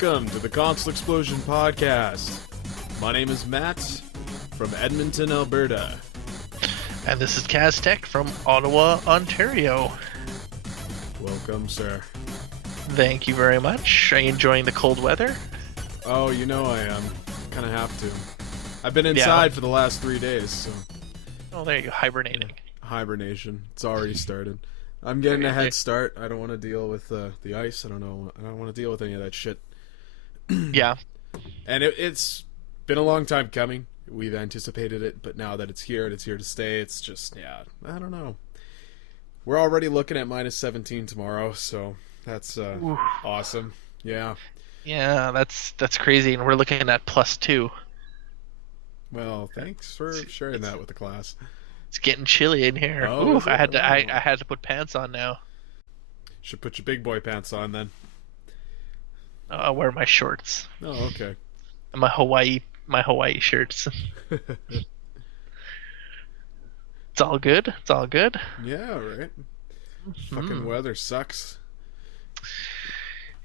Welcome to the Console Xplosion podcast. My name is Matt from Edmonton, Alberta. And this is Kaztech from Ottawa, Ontario. Welcome, sir. Thank you very much. Are you enjoying the cold weather? Oh, you know I am. Kind of have to. I've been inside for the last 3 days, so... Oh, there you go, hibernating. Hibernation. It's already started. I'm getting a head start. I don't want to deal with the ice. I don't want to deal with any of that shit. Yeah. And it's been a long time coming. We've anticipated it, but now that it's here and it's here to stay, it's just, I don't know. We're already looking at minus 17 tomorrow, so that's awesome. Yeah. Yeah, that's crazy, and we're looking at +2. Well, thanks for sharing that with the class. It's getting chilly in here. Oh, Ooh, I had to put pants on now. Should put your big boy pants on then. I'll wear my shorts. Oh, okay. And my Hawaii shirts. It's all good. It's all good. Yeah, right. Fucking weather sucks.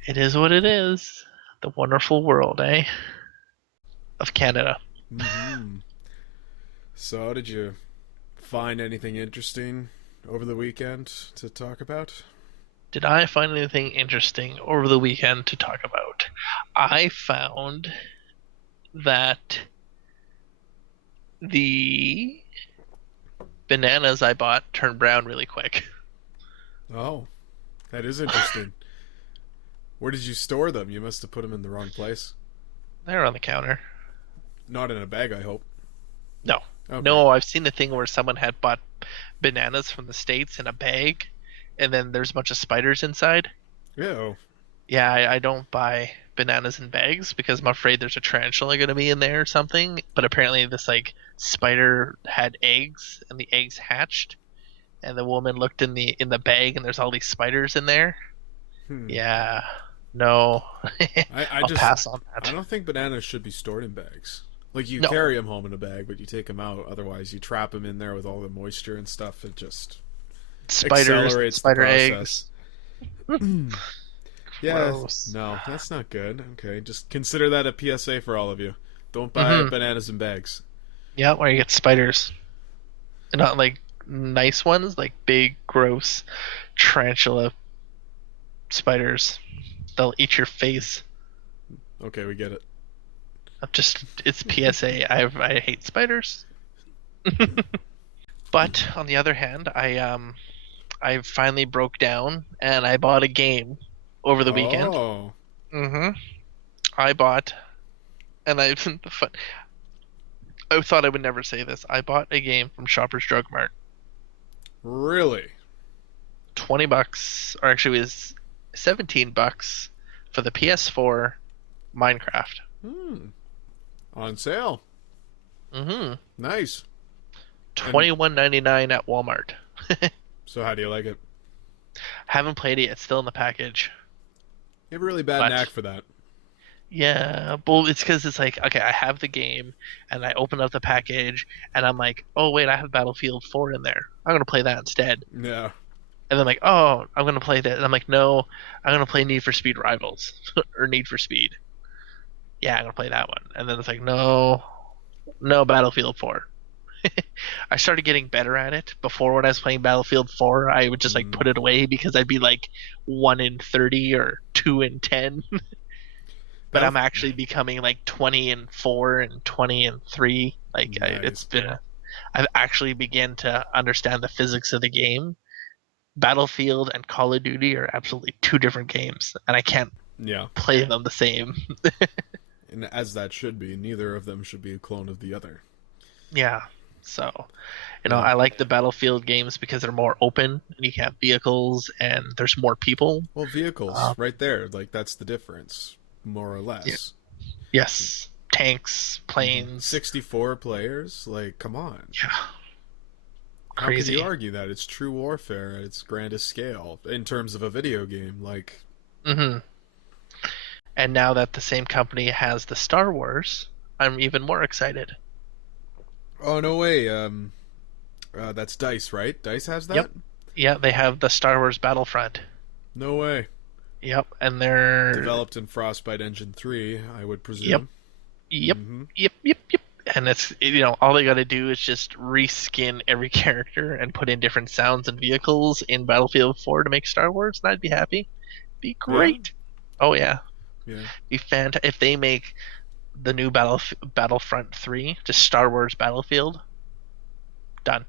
It is what it is. The wonderful world, eh? Of Canada. Mm-hmm. So, did you find anything interesting over the weekend to talk about? Did I find anything interesting over the weekend to talk about? I found that the bananas I bought turned brown really quick. Oh, that is interesting. Where did you store them? You must have put them in the wrong place. They're on the counter. Not in a bag, I hope. No. Okay. No, I've seen the thing where someone had bought bananas from the States in a bag, and then there's a bunch of spiders inside. Ew. Yeah, I don't buy bananas in bags because I'm afraid there's a tarantula going to be in there or something. But apparently this spider had eggs, and the eggs hatched, and the woman looked in the bag, and there's all these spiders in there. Yeah, no. I'll pass on that. I don't think bananas should be stored in bags. Like, you No. carry them home in a bag, but you take them out. Otherwise, you trap them in there with all the moisture and stuff. It just accelerates spider the eggs. process. Yeah, Gross. no, that's not good. Okay, just consider that a PSA for all of you. Don't buy bananas in bags. Yeah, where you get spiders. And not like nice ones, like big, gross tarantula spiders. They'll eat your face. Okay, we get it. It's PSA. I hate spiders. But on the other hand, I finally broke down and I bought a game over the weekend. Oh. I bought, and I thought I would never say this. I bought a game from Shoppers Drug Mart. Really? $20, or actually it was $17 for the PS4 Minecraft. On sale. Nice. $21.99 at Walmart. So how do you like it? Haven't played it yet. It's still in the package. You have a really bad knack for that. Yeah, well, it's because it's like, okay, I have the game, and I open up the package, and I'm like, oh, wait, I have Battlefield 4 in there. I'm going to play that instead. Yeah. And then I'm like, oh, I'm going to play that. And I'm like, no, I'm going to play Need for Speed Rivals, or Need for Speed. Yeah, I'm going to play that one. And then it's like, no, Battlefield 4. I started getting better at it. Before, when I was playing Battlefield 4, I would just put it away because I'd be like 1 in 30 or 2 in 10. But I'm actually becoming like 20 and 4 and 20 and 3. Like, nice. I've actually began to understand the physics of the game. Battlefield and Call of Duty are absolutely two different games, and I can't play them the same. And as that should be, neither of them should be a clone of the other. Yeah. So, I like the Battlefield games because they're more open, and you can have vehicles, and there's more people. Well, vehicles, right there. Like, that's the difference, more or less. Yeah. Yes. Tanks, planes. 64 players? Like, come on. Yeah. Crazy. How can you argue that? It's true warfare at its grandest scale, in terms of a video game. Like... And now that the same company has the Star Wars, I'm even more excited. Oh, no way. That's DICE, right? DICE has that? Yep. Yeah, they have the Star Wars Battlefront. No way. Yep, and they're Developed in Frostbite Engine 3, I would yep, presume. yep, Mm-hmm. yep. And it's all they got to do is just reskin every character and put in different sounds and vehicles in Battlefield 4 to make Star Wars, and I'd be happy. Be Yeah, great. Oh yeah, yeah. be fantastic if they make the new Battlefront 3 to Star Wars Battlefield. Done.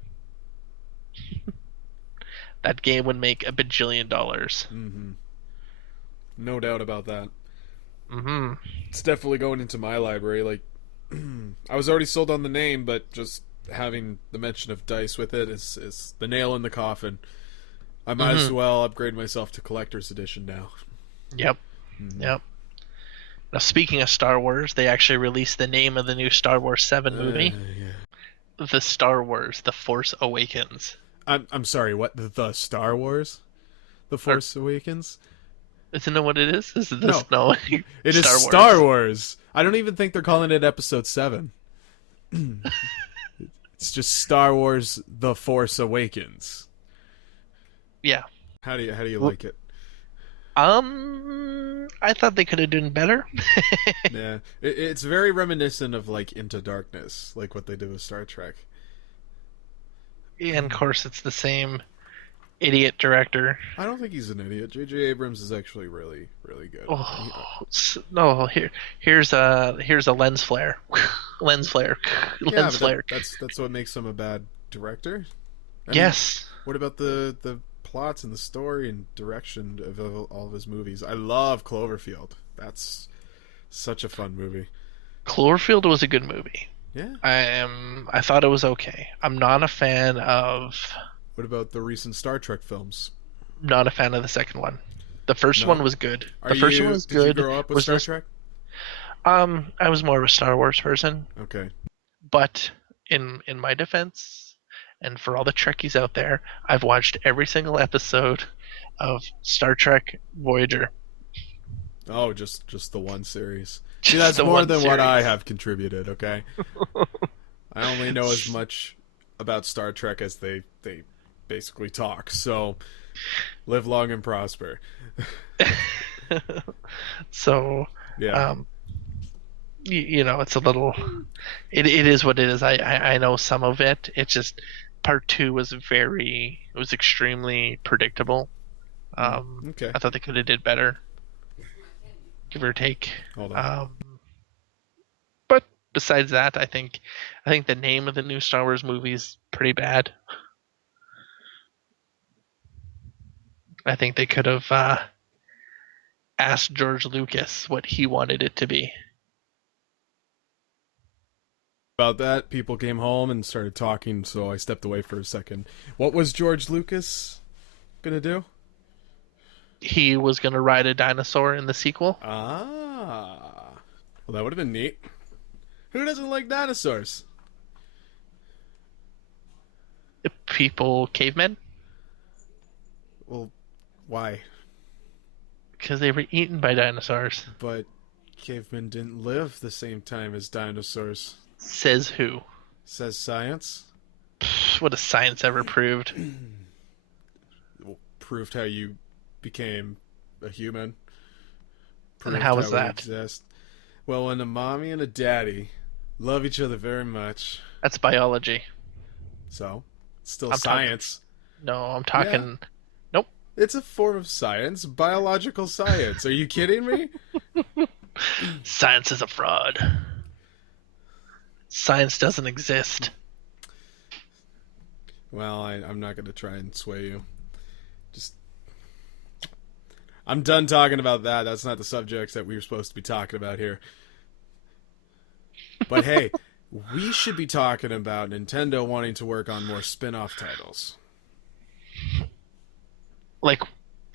That game would make a bajillion dollars. Mm-hmm. No doubt about that. Mm-hmm. It's definitely going into my library. Like, I was already sold on the name, but just having the mention of dice with it is the nail in the coffin. I might as well upgrade myself to collector's edition now. Yep. Mm-hmm. Yep. Now, speaking of Star Wars, they actually released the name of the new Star Wars 7 movie. Yeah. The Star Wars: The Force Awakens. I'm sorry, what? The Star Wars? The Force Awakens? Isn't that what it is? Is it this? No. No. It is Star Wars. I don't even think they're calling it Episode 7. It's just Star Wars: The Force Awakens. Yeah. How do you like it? I thought they could have done better. Yeah, it's very reminiscent of like Into Darkness, like what they did with Star Trek. And of course, it's the same idiot director. I don't think he's an idiot. J.J. Abrams is actually really, really good. No, here's a lens flare, lens flare, Yeah, lens flare. That's what makes him a bad director. Yes. What about the plots and the story and direction of all of his movies? I love Cloverfield. That's such a fun movie. Cloverfield was a good movie. Yeah. I thought it was okay. I'm not a fan of. What about the recent Star Trek films? Not a fan of the second one. The first one was good. Did you grow up with Star Trek? I was more of a Star Wars person. Okay. But in my defense, and for all the Trekkies out there, I've watched every single episode of Star Trek Voyager. Oh, just the one series. See, that's more than what I have contributed, okay? I only know as much about Star Trek as they basically talk, so live long and prosper. So, yeah. It's a little... It is what it is. I know some of it. It's just... Part 2 was extremely predictable. Okay. I thought they could have did better. Give or take. Hold on. But besides that, I think the name of the new Star Wars movie is pretty bad. I think they could have asked George Lucas what he wanted it to be. About that, people came home and started talking, so I stepped away for a second. What was George Lucas gonna do? He was going to ride a dinosaur in the sequel. Ah. Well, that would have been neat. Who doesn't like dinosaurs? Cavemen? Well, why? Because they were eaten by dinosaurs. But cavemen didn't live the same time as dinosaurs. Says who? Says science. What has science ever proved? Well, proved how you became a human. And how was that? Exist. Well, when a mommy and a daddy love each other very much. That's biology. So, it's still science. I'm talking... Yeah. Nope. It's a form of science. Biological science. Are you kidding me? Science is a fraud. Science doesn't exist. Well, I'm not going to try and sway you. I'm done talking about that. That's not the subjects that we were supposed to be talking about here. But hey, we should be talking about Nintendo wanting to work on more spin-off titles. Like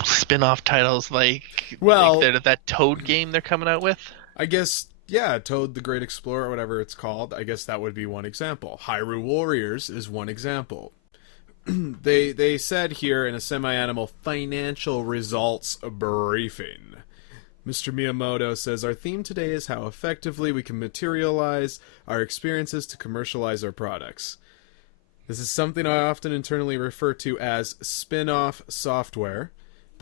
spin-off titles, like that Toad game they're coming out with? I guess, yeah, Toad the Great Explorer, whatever it's called. I guess that would be one example. Hyrule Warriors is one example. They said here in a semi-animal financial results briefing, Mr. Miyamoto says, our theme today is how effectively we can materialize our experiences to commercialize our products. This is something I often internally refer to as spin-off software,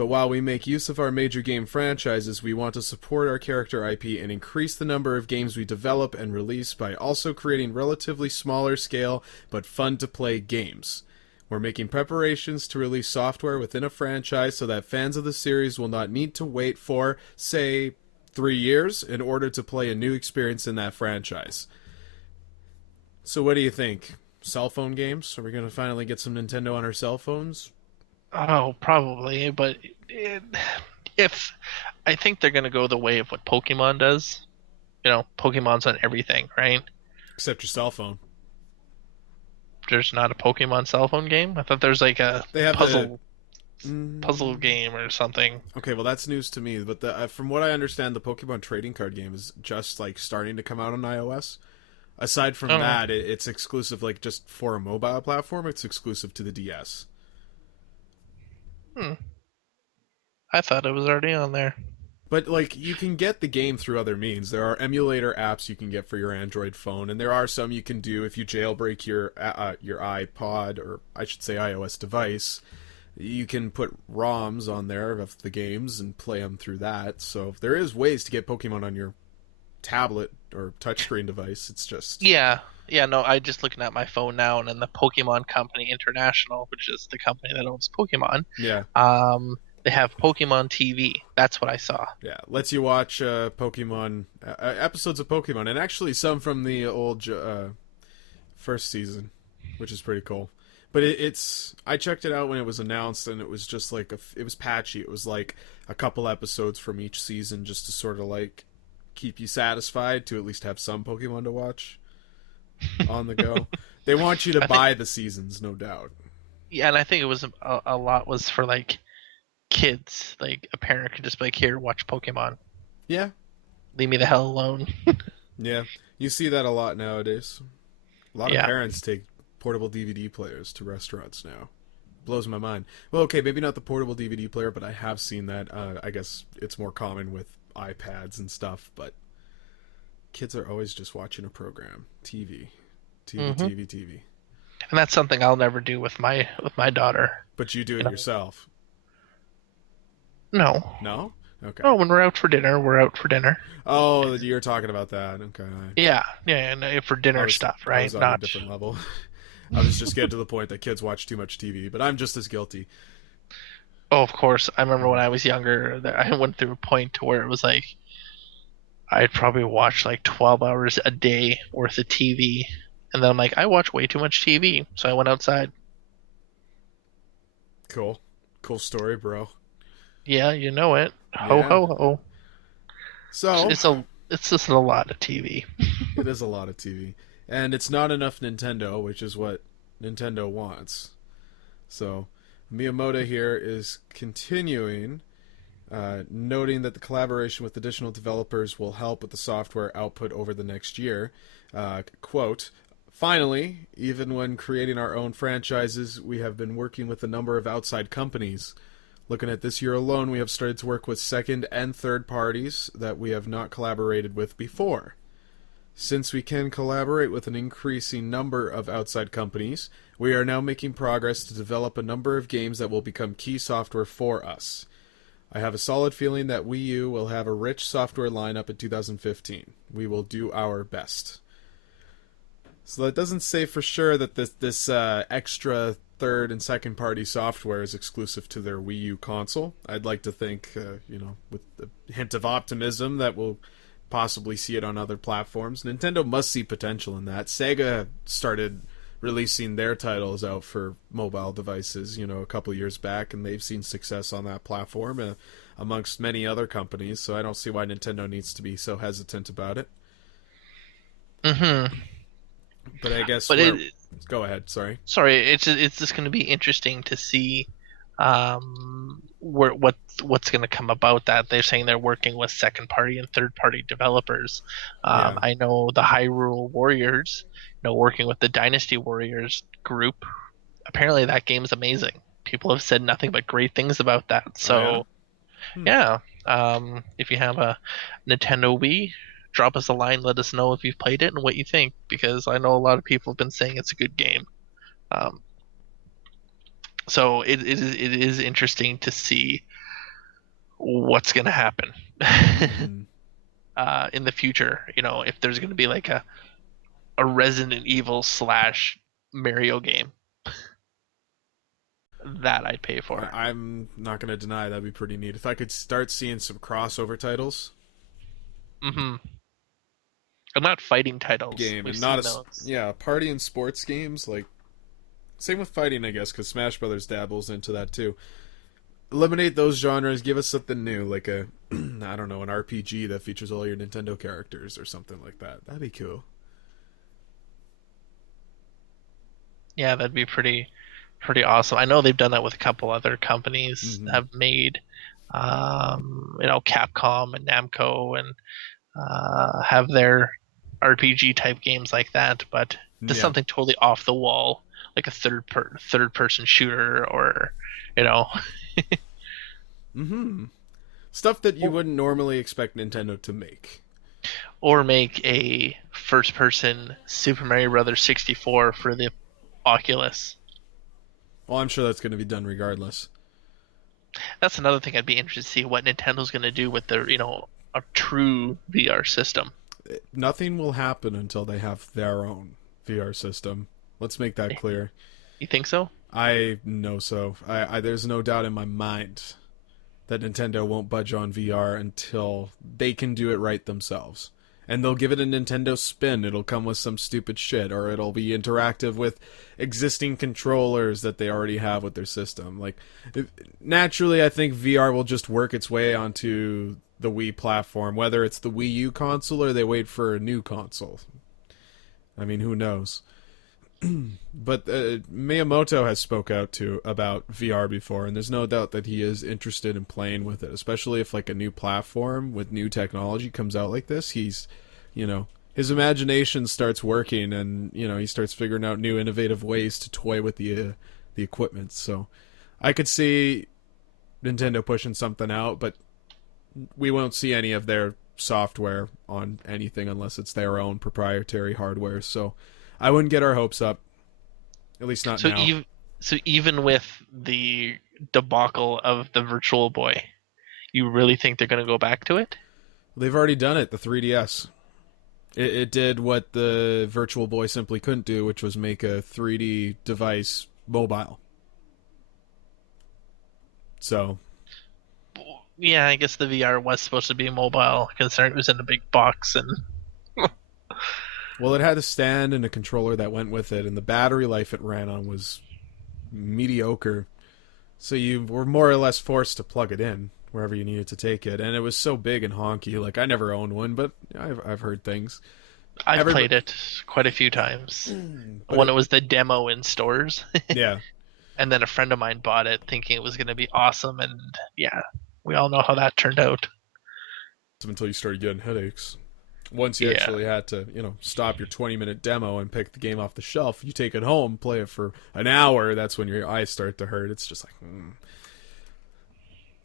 But while we make use of our major game franchises, we want to support our character IP and increase the number of games we develop and release by also creating relatively smaller scale but fun to play games. We're making preparations to release software within a franchise so that fans of the series will not need to wait for, say, 3 years in order to play a new experience in that franchise. So what do you think? Cell phone games? Are we going to finally get some Nintendo on our cell phones? Oh, probably, but if I think they're gonna go the way of what Pokemon does. Pokemon's on everything, right? Except your cell phone. There's not a Pokemon cell phone game. I thought there's like a They have puzzle game or something. Okay, well that's news to me. But from what I understand, the Pokemon trading card game is just like starting to come out on iOS. Aside from that, it's exclusive, like just for a mobile platform. It's exclusive to the DS. I thought it was already on there. But like you can get the game through other means. There are emulator apps you can get for your Android phone, and there are some you can do if you jailbreak your iPod, or I should say iOS device. You can put ROMs on there of the games and play them through that. So there is ways to get Pokemon on your tablet or touchscreen device. It's just No, I just looking at my phone now, and then the Pokemon Company International, which is the company that owns Pokemon. Yeah. They have Pokemon TV. That's what I saw. Yeah, lets you watch Pokemon episodes of Pokemon, and actually some from the old first season, which is pretty cool. But it's I checked it out when it was announced, and it was just like it was patchy. It was like a couple episodes from each season, just to sort of like keep you satisfied to at least have some Pokemon to watch on the go. They want you to buy the seasons, no doubt. Yeah, and I think it was a lot was for like kids. Like a parent could just be like, "Here, watch Pokemon." Yeah. Leave me the hell alone. Yeah, you see that a lot nowadays. A lot of parents take portable DVD players to restaurants now. Blows my mind. Well, okay, maybe not the portable DVD player, but I have seen that. I guess it's more common with iPads and stuff, but kids are always just watching a program. TV. And that's something I'll never do with my daughter. But you do it yourself. No. No? Okay. Oh, when we're out for dinner, we're out for dinner. Oh, you're talking about that. Okay. Yeah, and for dinner stuff, right? I was on a different level. I was just getting to the point that kids watch too much TV, but I'm just as guilty. Oh, of course. I remember when I was younger, that I went through a point to where it was like I'd probably watch like 12 hours a day worth of TV, and then I'm like, I watch way too much TV, so I went outside. Cool story, bro. Yeah, you know it. Ho ho ho. So it's just a lot of TV. It is a lot of TV, and it's not enough Nintendo, which is what Nintendo wants. So Miyamoto here is continuing, noting that the collaboration with additional developers will help with the software output over the next year. Quote, "Finally, even when creating our own franchises, we have been working with a number of outside companies. Looking at this year alone, we have started to work with second and third parties that we have not collaborated with before. Since we can collaborate with an increasing number of outside companies, we are now making progress to develop a number of games that will become key software for us. I have a solid feeling that Wii U will have a rich software lineup in 2015. We will do our best." So that doesn't say for sure that this extra third and second party software is exclusive to their Wii U console. I'd like to think, with a hint of optimism, that we'll possibly see it on other platforms. Nintendo must see potential in that. Sega started releasing their titles out for mobile devices, a couple years back, and they've seen success on that platform amongst many other companies, so I don't see why Nintendo needs to be so hesitant about it. Mm-hmm. But I guess go ahead. Sorry. It's just going to be interesting to see what's going to come about that. They're saying they're working with second party and third party developers. I know the Hyrule Warriors, working with the Dynasty Warriors group. Apparently that game's amazing. People have said nothing but great things about that. So if you have a Nintendo Wii, drop us a line, let us know if you've played it and what you think, because I know a lot of people have been saying it's a good game. So it is interesting to see what's going to happen Hmm. in the future. If there's going to be like a Resident Evil slash Mario game that I'd pay for. I'm not gonna deny that'd be pretty neat if I could start seeing some crossover titles. Hmm. And not fighting titles. Game We've and not seen a those. yeah party and sports games like same with fighting I guess because Smash Brothers dabbles into that too. Eliminate those genres, give us something new like a I don't know an RPG that features all your Nintendo characters or something like that. That'd be cool. Yeah, that'd be pretty awesome. I know they've done that with a couple other companies Hmm. have made, Capcom and Namco and have their RPG type games like that, but just Yeah. something totally off the wall, like a third person shooter, or you know, Hmm. Stuff that you or, wouldn't normally expect Nintendo to make. or make a first person Super Mario Brothers 64 for the Oculus. Well, I'm sure that's going to be done regardless. That's another thing I'd be interested to see what Nintendo's going to do with their, a true VR system. Nothing will happen until they have their own VR system. Let's make that clear. You think so? I know so. There's no doubt in my mind that Nintendo won't budge on VR until they can do it right themselves. And they'll give it a Nintendo spin. It'll come with some stupid shit, or it'll be interactive with existing controllers that they already have with their system. Like, naturally, I think VR will just work its way onto the Wii platform, whether it's the Wii U console or they wait for a new console. I mean, who knows? But Miyamoto has spoke out to about VR before, and there's no doubt that he is interested in playing with it, especially if like a new platform with new technology comes out like this. He's, his imagination starts working, and he starts figuring out new innovative ways to toy with the equipment. So, I could see Nintendo pushing something out, but we won't see any of their software on anything unless it's their own proprietary hardware. So I wouldn't get our hopes up, at least not So now. even so, even with the debacle of the Virtual Boy, you really think they're going to go back to it? They've already done it. The 3DS. It did what the Virtual Boy simply couldn't do, which was make a 3D device mobile. So, Yeah, I guess the VR was supposed to be mobile, considering it was in a big box, and well, it had a stand and a controller that went with it, and the battery life it ran on was mediocre. So you were more or less forced to plug it in wherever you needed to take it, and it was so big and honky. Like I never owned one, but I've heard things. I've Everybody, played it quite a few times but when it was the demo in stores, yeah, and then a friend of mine bought it thinking it was going to be awesome, and yeah, we all know how that turned out. until you started getting headaches. Once you Yeah, actually had to, stop your 20-minute demo and pick the game off the shelf, you take it home, play it for an hour. That's when your eyes start to hurt. It's just like,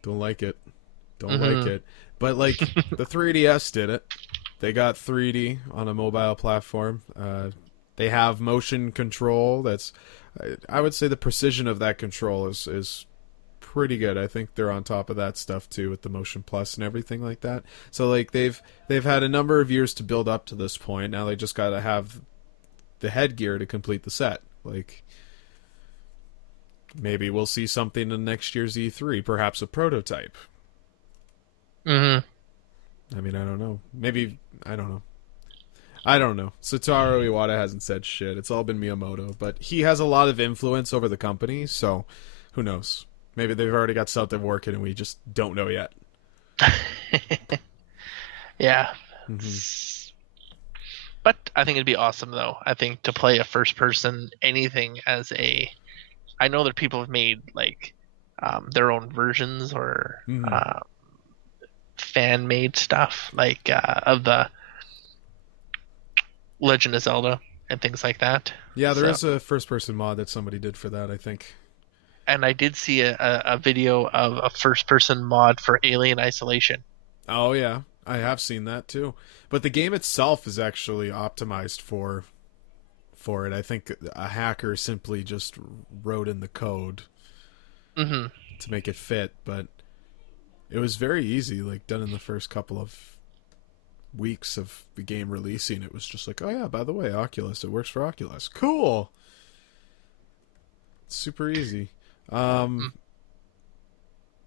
don't like it, don't like hmm it. But like the 3DS did it. They got 3D on a mobile platform. They have motion control. I would say the precision of that control is pretty good. I think they're on top of that stuff too with the Motion Plus and everything like that. So like they've had a number of years to build up to this point. Now they just got to have the headgear to complete the set. Like maybe we'll see something in next year's E3, perhaps a prototype. hmm I mean, I don't know. Maybe I don't know. I don't know. Satoru Iwata hasn't said shit. It's all been Miyamoto, but he has a lot of influence over the company, so who knows? Maybe they've already got something working and we just don't know yet. yeah. Hmm. But I think it'd be awesome though. I think to play a first person anything as a I know that people have made like their own versions or Hmm. fan made stuff like of the Legend of Zelda and things like that. Yeah, there So is a first-person mod that somebody did for that. I think. and I did see a video of a first person mod for Alien Isolation. Oh yeah, I have seen that too. But the game itself is actually optimized for it. I think a hacker simply just wrote in the code Hmm to make it fit, but It was very easy, like done in the first couple of weeks of the game releasing. It was just like, oh yeah, by the way, Oculus, it works for Oculus. Cool. Super easy. Yeah,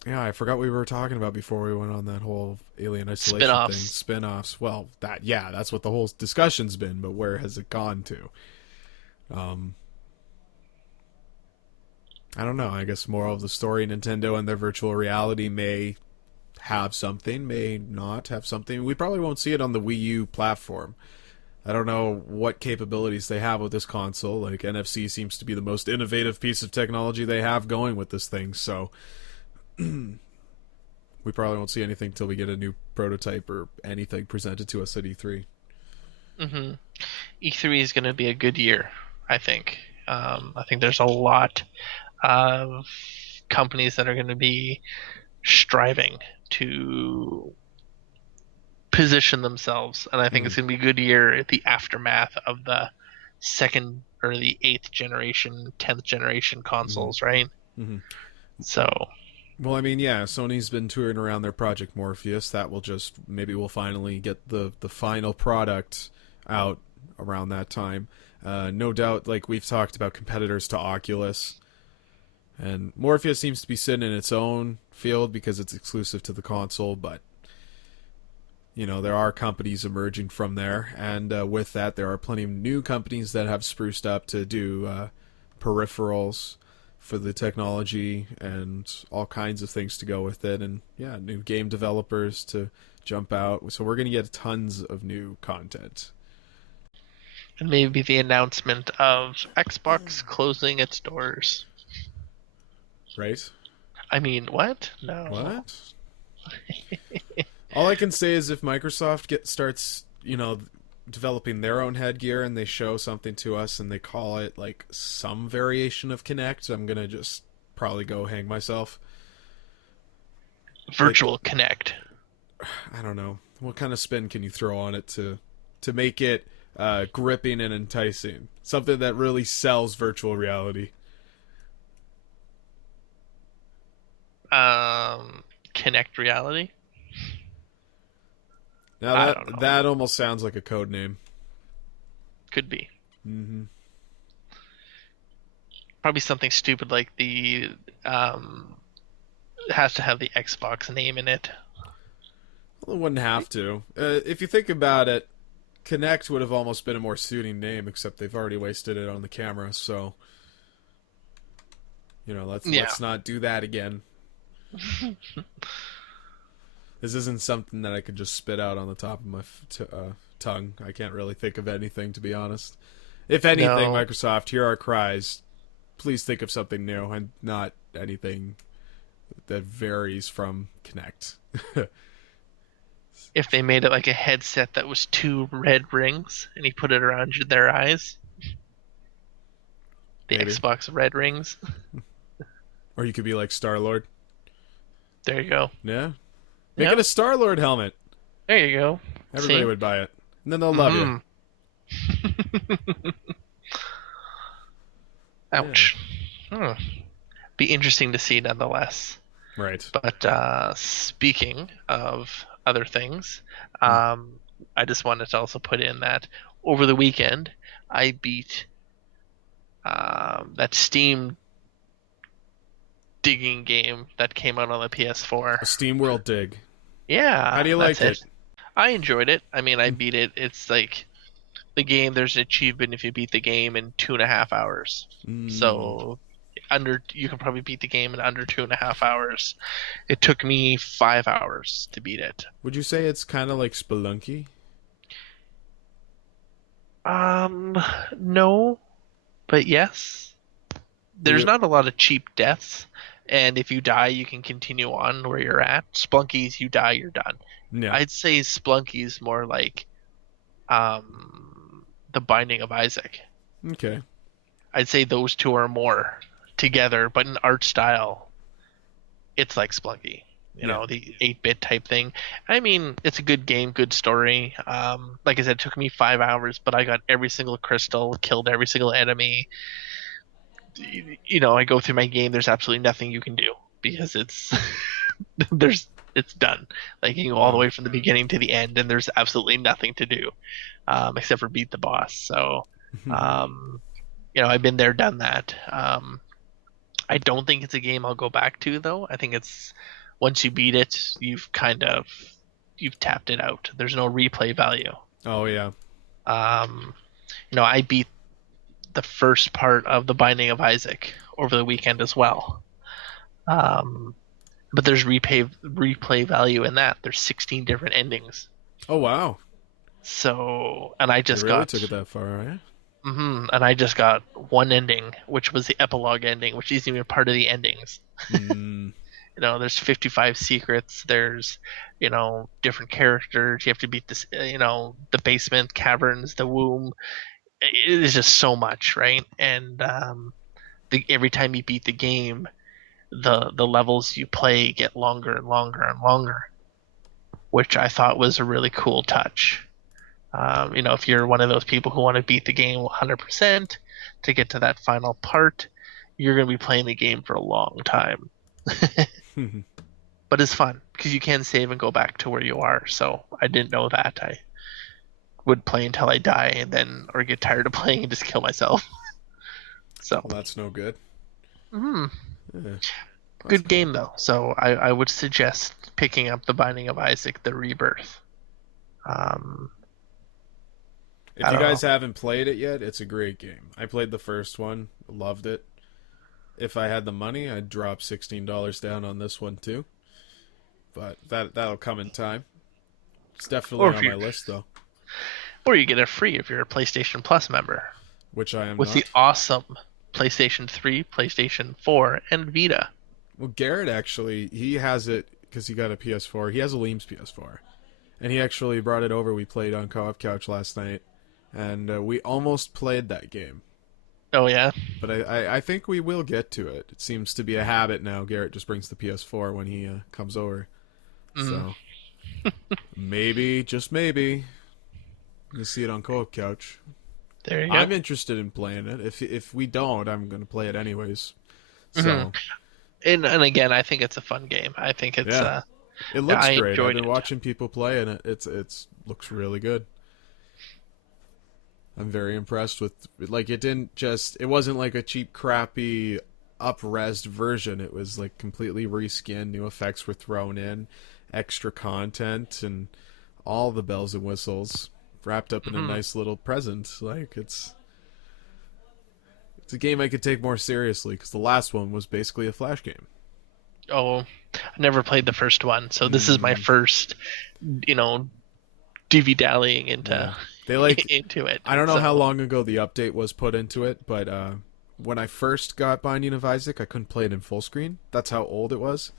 I forgot we were talking about before we went on that whole Alien Isolation Spin-offs. thing. Spin-offs. Well, that's what the whole discussion's been, but where has it gone to? I don't know. I guess moral of the story, Nintendo and their virtual reality may have something, may not have something. We probably won't see it on the Wii U platform. I don't know what capabilities they have with this console. Like, NFC seems to be the most innovative piece of technology they have going with this thing, so we probably won't see anything till we get a new prototype or anything presented to us at E3. Mm-hmm. E3 is going to be a good year, I think. I think there's a lot of companies that are going to be striving to position themselves, and I think it's going to be a good year at the aftermath of the second or the 8th generation, 10th generation consoles, right? Mm-hmm. So, well, I mean, yeah, Sony's been touring around their Project Morpheus. That will just, maybe we'll finally get the final product out around that time. No doubt, like we've talked about, competitors to Oculus. And Morpheus seems to be sitting in its own field because it's exclusive to the console, but you know, there are companies emerging from there, and with that, there are plenty of new companies that have spruced up to do peripherals for the technology and all kinds of things to go with it, and yeah, new game developers to jump out. So we're going to get tons of new content. and maybe the announcement of Xbox closing its doors. Right? I mean, what? No. What? All I can say is if Microsoft starts, you know, developing their own headgear and they show something to us and they call it like some variation of Kinect, I'm gonna just probably go hang myself. Virtual Kinect. I don't know. What kind of spin can you throw on it to make it gripping and enticing? Something that really sells virtual reality. Kinect reality. Now that almost sounds like a code name. Could be. Mm-hmm. Probably something stupid like the has to have the Xbox name in it. Well, it wouldn't have to. If you think about it, Kinect would have almost been a more suiting name, except they've already wasted it on the camera, so you know, let's not do that again. This isn't something that I could just spit out on the top of my tongue. I can't really think of anything, to be honest. If anything, no. Microsoft, hear our cries. Please think of something new and not anything that varies from Kinect. If they made it like a headset that was 2 red rings and he put it around their eyes. The Maybe. Xbox red rings. Or you could be like Star-Lord. There you go. Yeah. Make it a Star-Lord helmet. There you go. Everybody would buy it. And then they'll love you. Ouch. Yeah. Be interesting to see nonetheless. Right. But speaking of other things, I just wanted to also put in that over the weekend, I beat that Steam digging game that came out on the PS4. A Steam World Dig. Yeah. How do you like it? I enjoyed it. I mean, I beat it. It's like the game, there's an achievement if you beat the game in 2.5 hours. So you can probably beat the game in under 2.5 hours. It took me 5 hours to beat it. Would you say it's kind of like Spelunky? No, but yes. There's not a lot of cheap deaths, and if you die, you can continue on where you're at. Splunkies, you die, you're done. Yeah. I'd say Splunky's more like The Binding of Isaac. Okay. I'd say those two are more together, but in art style, it's like Splunky. You know, the 8-bit type thing. I mean, it's a good game, good story. Like I said, it took me 5 hours, but I got every single crystal, killed every single enemy. You know, I go through my game, there's absolutely nothing you can do because it's It's done. Like you can go all the way from the beginning to the end, and there's absolutely nothing to do except for beat the boss. So, um, I've been there, done that. I don't think it's a game I'll go back to though. I think it's once you beat it, you've tapped it out. There's no replay value. Oh yeah. I beat the first part of The Binding of Isaac over the weekend as well. But there's replay value in that. There's 16 different endings. Oh wow. So, and I just really took it that far, right? And I just got one ending, which was the epilogue ending, which isn't even part of the endings. There's 55 secrets. There's, different characters. You have to beat this, the basement, caverns, the womb. It is just so much, right? And every time you beat the game, the levels you play get longer and longer and longer, which I thought was a really cool touch. If you're one of those people who want to beat the game 100% to get to that final part, you're going to be playing the game for a long time. But it's fun because you can save and go back to where you are. So I didn't know that. I would play until I die and then or get tired of playing and just kill myself. So well, that's no good. Yeah. Good game though. So I would suggest picking up The Binding of Isaac: The Rebirth. If you guys haven't played it yet, it's a great game. I played the first one, loved it. If I had the money, I'd drop $16 down on this one too. But that'll come in time. It's definitely on my list though. Or you get it free if you're a PlayStation Plus member. Which I am with not. The awesome PlayStation 3, PlayStation 4, and Vita. Well, Garrett actually, he has it because he got a PS4. He has a Liam's PS4. And he actually brought it over. We played on Co-op Couch last night. And we almost played that game. Oh, yeah? But I think we will get to it. It seems to be a habit now. Garrett just brings the PS4 when he comes over. So, maybe, just maybe, you see it on Co-op Couch. There you go. I'm interested in playing it. If we don't, I'm going to play it anyways. So, and again, I think it's a fun game. I think it's it looks great. I've been watching people play, and it looks really good. I'm very impressed with, like, it wasn't like a cheap, crappy, up-resed version. It was like completely reskinned, new effects were thrown in, extra content, and all the bells and whistles wrapped up in a nice little present. Like, it's a game I could take more seriously, because the last one was basically a Flash game. Oh, I never played the first one, so this is my first, divvy-dallying into... into it. I don't know how long ago the update was put into it, but when I first got Binding of Isaac, I couldn't play it in full screen. That's how old it was.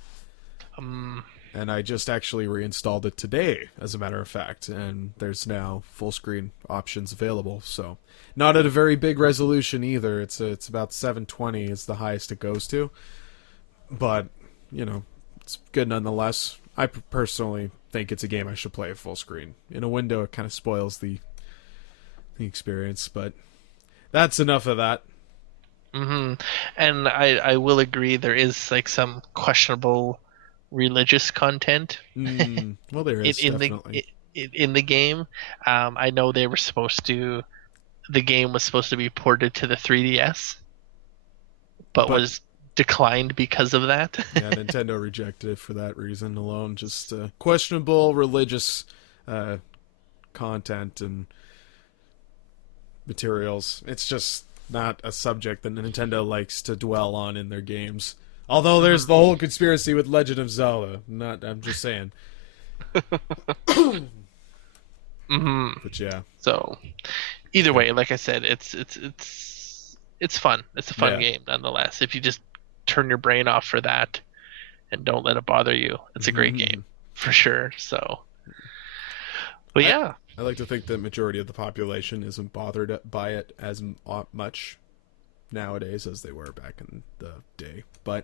And I just actually reinstalled it today, as a matter of fact, and there's now full screen options available. So, not at a very big resolution either. It's about 720 is the highest it goes to, but it's good nonetheless. I personally think it's a game I should play at full screen. In a window, it kind of spoils the experience, but that's enough of that. And I will agree there is like some questionable religious content. Well, there is definitely in the game. I know the game was supposed to be ported to the 3DS, but was declined because of that. Yeah, Nintendo rejected it for that reason alone. Just questionable religious content and materials. It's just not a subject that Nintendo likes to dwell on in their games. Although there's the whole conspiracy with Legend of Zelda. I'm just saying. But yeah. So, either way, like I said, it's fun. It's a fun game nonetheless. If you just turn your brain off for that and don't let it bother you, it's a great game for sure. So, but yeah. I like to think the majority of the population isn't bothered by it as much nowadays as they were back in the day. But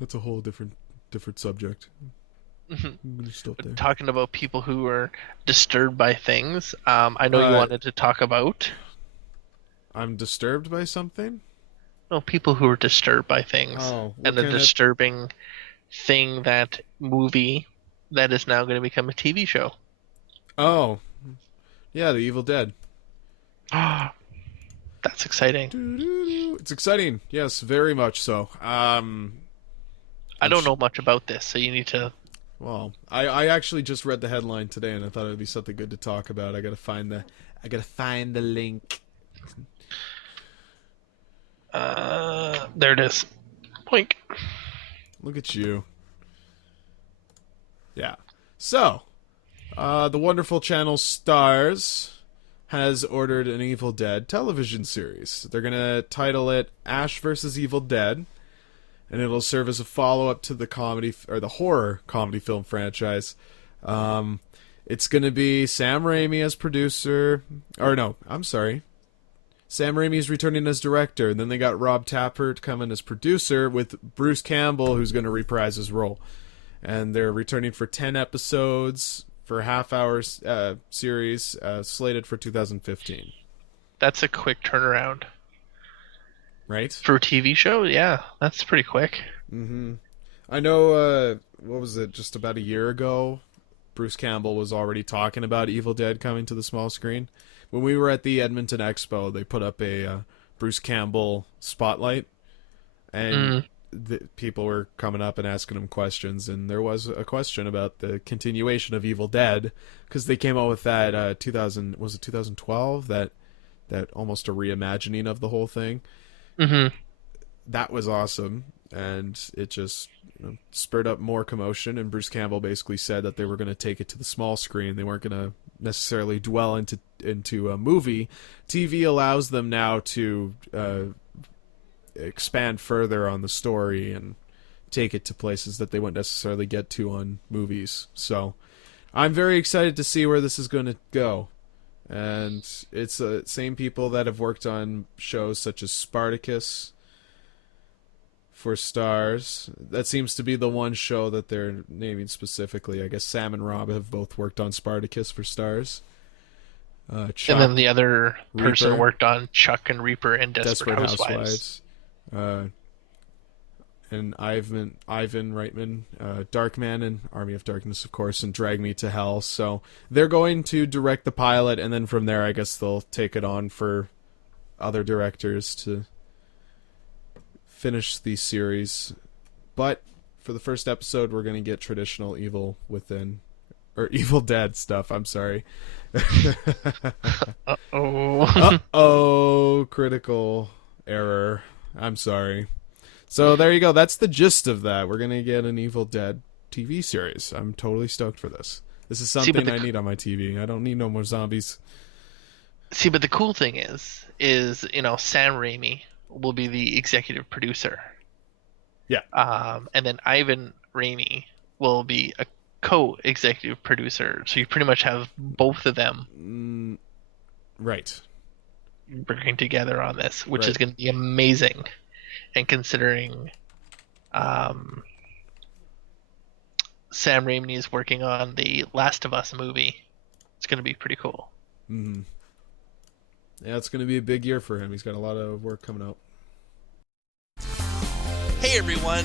that's a whole different subject. I'm gonna stop there. Talking about people who are disturbed by things, I know you wanted to talk about. I'm disturbed by something? No, people who are disturbed by things. Oh, and the disturbing thing, that movie that is now going to become a TV show. Oh, yeah, The Evil Dead. That's exciting. It's exciting. Yes, very much so. I don't know much about this, so you need to. Well, I actually just read the headline today, and I thought it would be something good to talk about. I gotta find the link. There it is. Poink. Look at you. Yeah. So, the wonderful channel Stars has ordered an Evil Dead television series. They're gonna title it Ash vs. Evil Dead, and it'll serve as a follow-up to the horror comedy film franchise. It's gonna be Sam Raimi as producer, or no, I'm sorry. Sam Raimi is returning as director, and then they got Rob Tappert coming as producer with Bruce Campbell, who's going to reprise his role. And they're returning for 10 episodes for a half-hour series, slated for 2015. That's a quick turnaround. Right? For a TV show? Yeah, that's pretty quick. Mm-hmm. I know, what was it, just about a year ago, Bruce Campbell was already talking about Evil Dead coming to the small screen. When we were at the Edmonton Expo, they put up a Bruce Campbell spotlight, and people were coming up and asking him questions, and there was a question about the continuation of Evil Dead, because they came out with that 2012, that almost a reimagining of the whole thing. Mm-hmm. That was awesome, and it just spurred up more commotion, and Bruce Campbell basically said that they were going to take it to the small screen. They weren't going to necessarily dwell into a movie. TV allows them now to expand further on the story and take it to places that they wouldn't necessarily get to on movies. So I'm very excited to see where this is going to go. And it's the same people that have worked on shows such as Spartacus for Stars. That seems to be the one show that they're naming specifically. I guess Sam and Rob have both worked on Spartacus for Stars. Chuck, and then the other person Reaper, worked on Chuck and Reaper and Desperate Housewives. And Ivan Reitman, Darkman and Army of Darkness, of course, and Drag Me to Hell. So they're going to direct the pilot, and then from there, I guess they'll take it on for other directors to finish the series. But for the first episode, we're going to get traditional Evil Dead stuff. I'm sorry. Uh-oh, critical error. I'm sorry. So there you go. That's the gist of that. We're going to get an Evil Dead TV series. I'm totally stoked for this. This is something I need on my TV. I don't need no more zombies. See, but the cool thing is Sam Raimi will be the executive producer. Yeah. And then Ivan Raimi will be a co-executive producer. So you pretty much have both of them. Right. Working together on this, which is going to be amazing. And considering Sam Raimi is working on the Last of Us movie, it's going to be pretty cool. Mm-hmm. Yeah, it's going to be a big year for him. He's got a lot of work coming out. Hey everyone,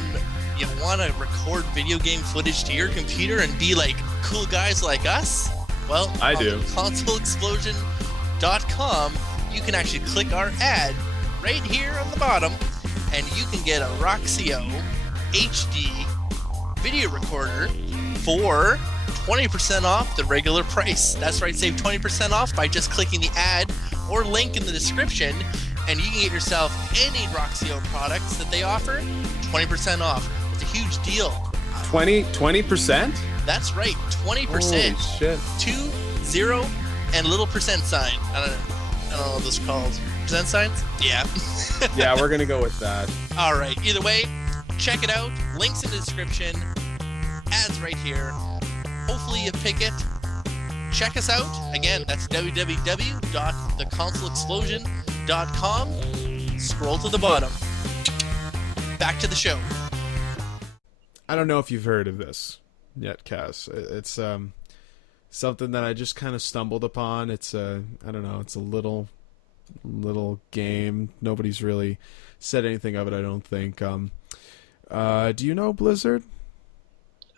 you want to record video game footage to your computer and be like cool guys like us? Well, I do. ConsoleExplosion.com, you can actually click our ad right here on the bottom, and you can get a Roxio HD video recorder for 20% off the regular price. That's right, save 20% off by just clicking the ad or link in the description, and you can get yourself any Roxio products that they offer 20% off. It's a huge deal. 20%? That's right, 20%. Holy shit. 20 and little percent sign. I don't know what those are called. Percent signs? Yeah. Yeah, we're gonna go with that. All right. Either way, check it out. Links in the description. Ads right here. Hopefully you pick it. Check us out. Again, that's www.theconsoleexplosion.com. Scroll to the bottom. Back to the show. I don't know if you've heard of this yet, Cass. It's something that I just kind of stumbled upon. It's I don't know. It's a little game. Nobody's really said anything of it, I don't think. Do you know Blizzard?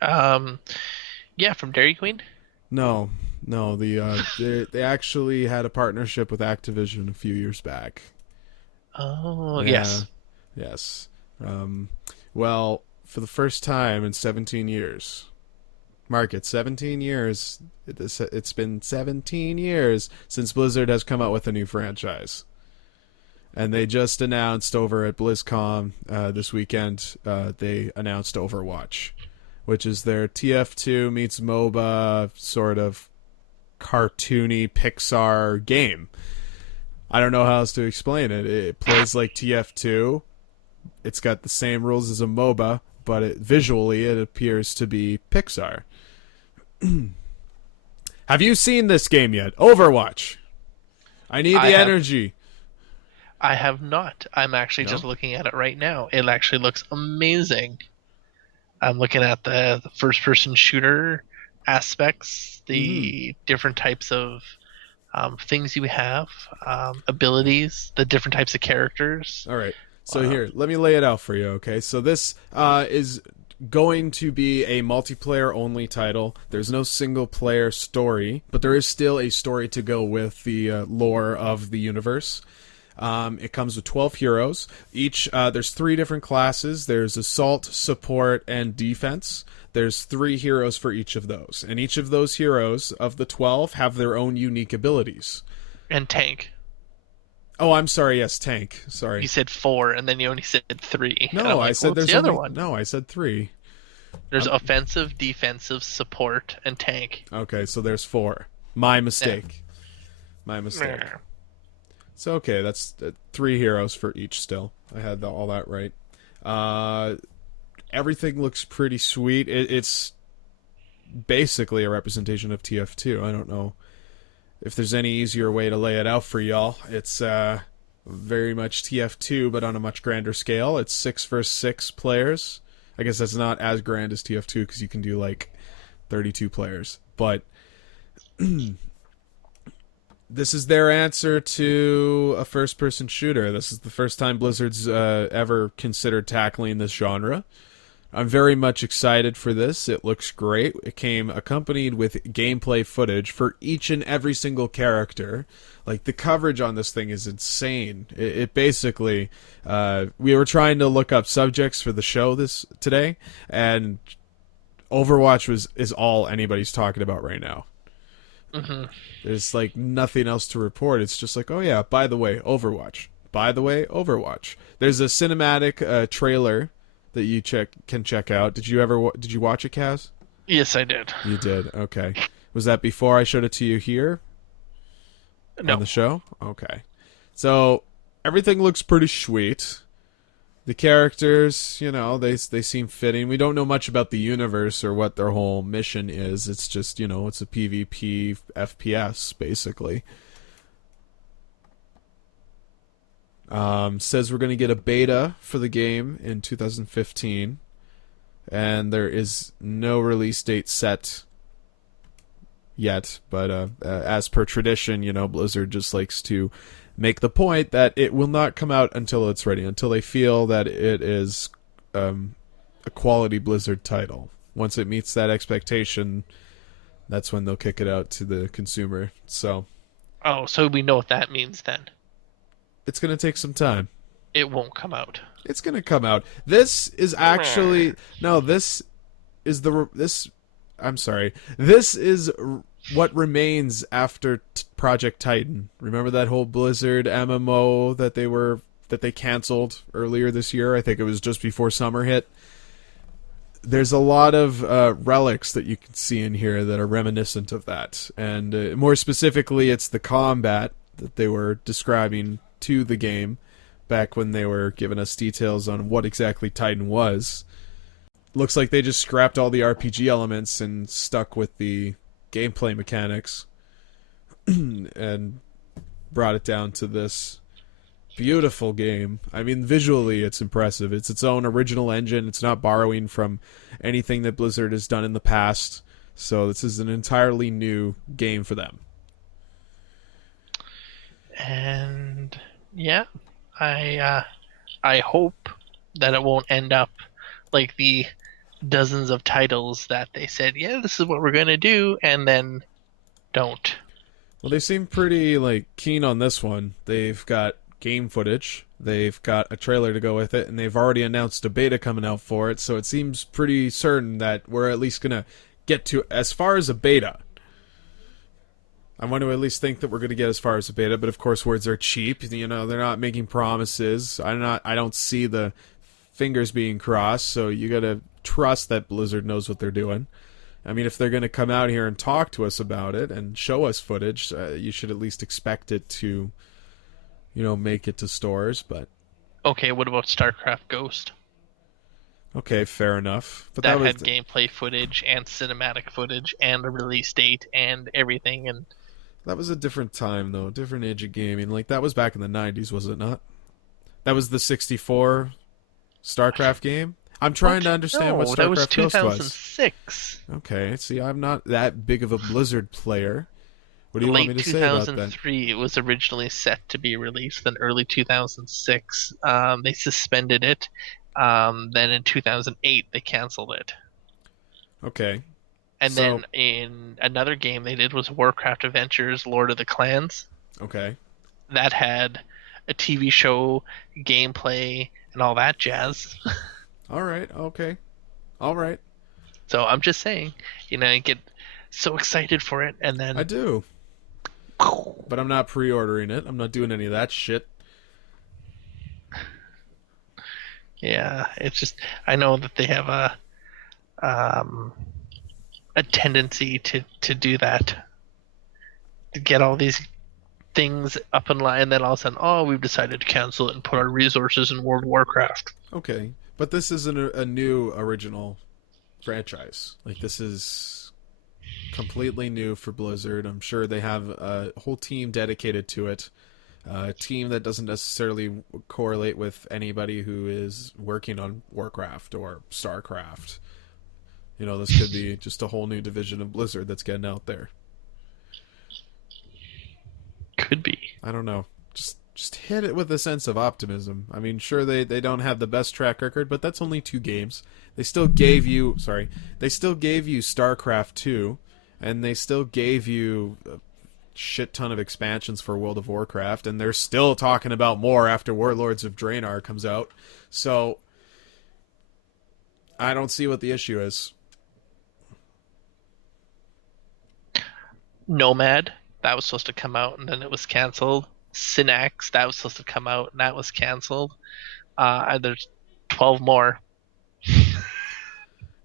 Um, yeah, from Dairy Queen. No, no. They actually had a partnership with Activision a few years back. Oh, Yeah. yes. Yes. Um, well, for the first time in 17 years, mark it, 17 years. It's been 17 years since Blizzard has come out with a new franchise. And they just announced over at BlizzCon this weekend, they announced Overwatch, which is their TF2 meets MOBA sort of cartoony Pixar game. I don't know how else to explain it. It plays like TF2. It's got the same rules as a MOBA, but visually it appears to be Pixar. Have you seen this game yet? Overwatch. I need the energy. I have not. I'm actually No? just looking at it right now. It actually looks amazing. I'm looking at the first-person shooter aspects, the different types of things you have, abilities, the different types of characters. All right. So here, let me lay it out for you, okay? So this is going to be a multiplayer-only title. There's no single-player story, but there is still a story to go with the lore of the universe. It comes with 12 heroes. There's 3 different classes. There's Assault, Support, and Defense. There's 3 heroes for each of those. And each of those heroes, of the 12, have their own unique abilities. And Tank. Oh, I'm sorry. Yes, Tank. Sorry. You said 4, and then you only said 3. No, I said there's the other only, one. No, I said 3. There's offensive, defensive, support, and tank. Okay, so there's 4. My mistake. My mistake. So okay, that's 3 heroes for each still. I had all that right. Everything looks pretty sweet. It's basically a representation of TF2. I don't know if there's any easier way to lay it out for y'all. It's very much TF2, but on a much grander scale. It's 6 versus 6 players. I guess that's not as grand as TF2 because you can do like 32 players. But this is their answer to a first-person shooter. This is the first time Blizzard's ever considered tackling this genre. I'm very much excited for this. It looks great. It came accompanied with gameplay footage for each and every single character. Like, the coverage on this thing is insane. It basically... we were trying to look up subjects for the show today, and Overwatch is all anybody's talking about right now. Mm-hmm. There's like nothing else to report. It's just like, oh yeah, by the way, Overwatch. By the way, Overwatch. There's a cinematic trailer that you can check out. Did you watch it, Kaz? Yes, I did. You did. Okay. Was that before I showed it to you here? No. On the show? Okay. So everything looks pretty sweet. The characters, they seem fitting. We don't know much about the universe or what their whole mission is. It's just, it's a PvP FPS, basically. Says we're going to get a beta for the game in 2015. And there is no release date set yet. But as per tradition, Blizzard just likes to make the point that it will not come out until it's ready, until they feel that it is a quality Blizzard title. Once it meets that expectation, that's when they'll kick it out to the consumer. So we know what that means then. It's going to take some time. It won't come out. It's going to come out. This is actually... No, this is I'm sorry. This is what remains after Project Titan. Remember that whole Blizzard MMO that they canceled earlier this year? I think it was just before summer hit. There's a lot of relics that you can see in here that are reminiscent of that. And more specifically, it's the combat that they were describing to the game back when they were giving us details on what exactly Titan was. Looks like they just scrapped all the RPG elements and stuck with the gameplay mechanics and brought it down to this beautiful game. I mean, visually it's impressive. It's its own original engine. It's not borrowing from anything that Blizzard has done in the past. So this is an entirely new game for them. And yeah, I hope that it won't end up like the dozens of titles that they said, yeah, this is what we're going to do, and then don't. Well, they seem pretty like keen on this one. They've got game footage, they've got a trailer to go with it, and they've already announced a beta coming out for it, so it seems pretty certain that we're at least going to get to as far as a beta. I want to at least think that we're going to get as far as a beta, but of course words are cheap. You know, they're not making promises. I don't see the fingers being crossed, so you got to trust that Blizzard knows what they're doing. I mean, if they're going to come out here and talk to us about it and show us footage, you should at least expect it to, make it to stores, but... Okay, what about StarCraft Ghost? Okay, fair enough. But that had gameplay footage and cinematic footage and a release date and everything, and... That was a different time, though. Different age of gaming. Like, that was back in the 90s, was it not? That was the 64 StarCraft game? I'm trying to understand what StarCraft that was Ghost 2006. was. Okay, see, I'm not that big of a Blizzard player. What do you want me to say about that? Late 2003, it was originally set to be released. Then early 2006, they suspended it. Then in 2008, they canceled it. Okay. And then in another game they did was Warcraft Adventures Lord of the Clans. Okay. That had a TV show, gameplay, and all that jazz. All right. Okay. All right. So I'm just saying, I get so excited for it, and then... I do. But I'm not pre-ordering it. I'm not doing any of that shit. Yeah, it's just... I know that they have a tendency to do that, to get all these things up in line, and then all of a sudden, we've decided to cancel it and put our resources in World of Warcraft. Okay, but this isn't a new original franchise. Like, this is completely new for Blizzard. I'm sure they have a whole team dedicated to it, a team that doesn't necessarily correlate with anybody who is working on Warcraft or StarCraft. This could be just a whole new division of Blizzard that's getting out there. Could be. I don't know. Just hit it with a sense of optimism. I mean, sure, they don't have the best track record, but that's only 2 games. They still gave you StarCraft 2, and they still gave you a shit ton of expansions for World of Warcraft, and they're still talking about more after Warlords of Draenor comes out. So I don't see what the issue is. Nomad, that was supposed to come out and then it was canceled. Synax, that was supposed to come out and that was canceled. There's 12 more.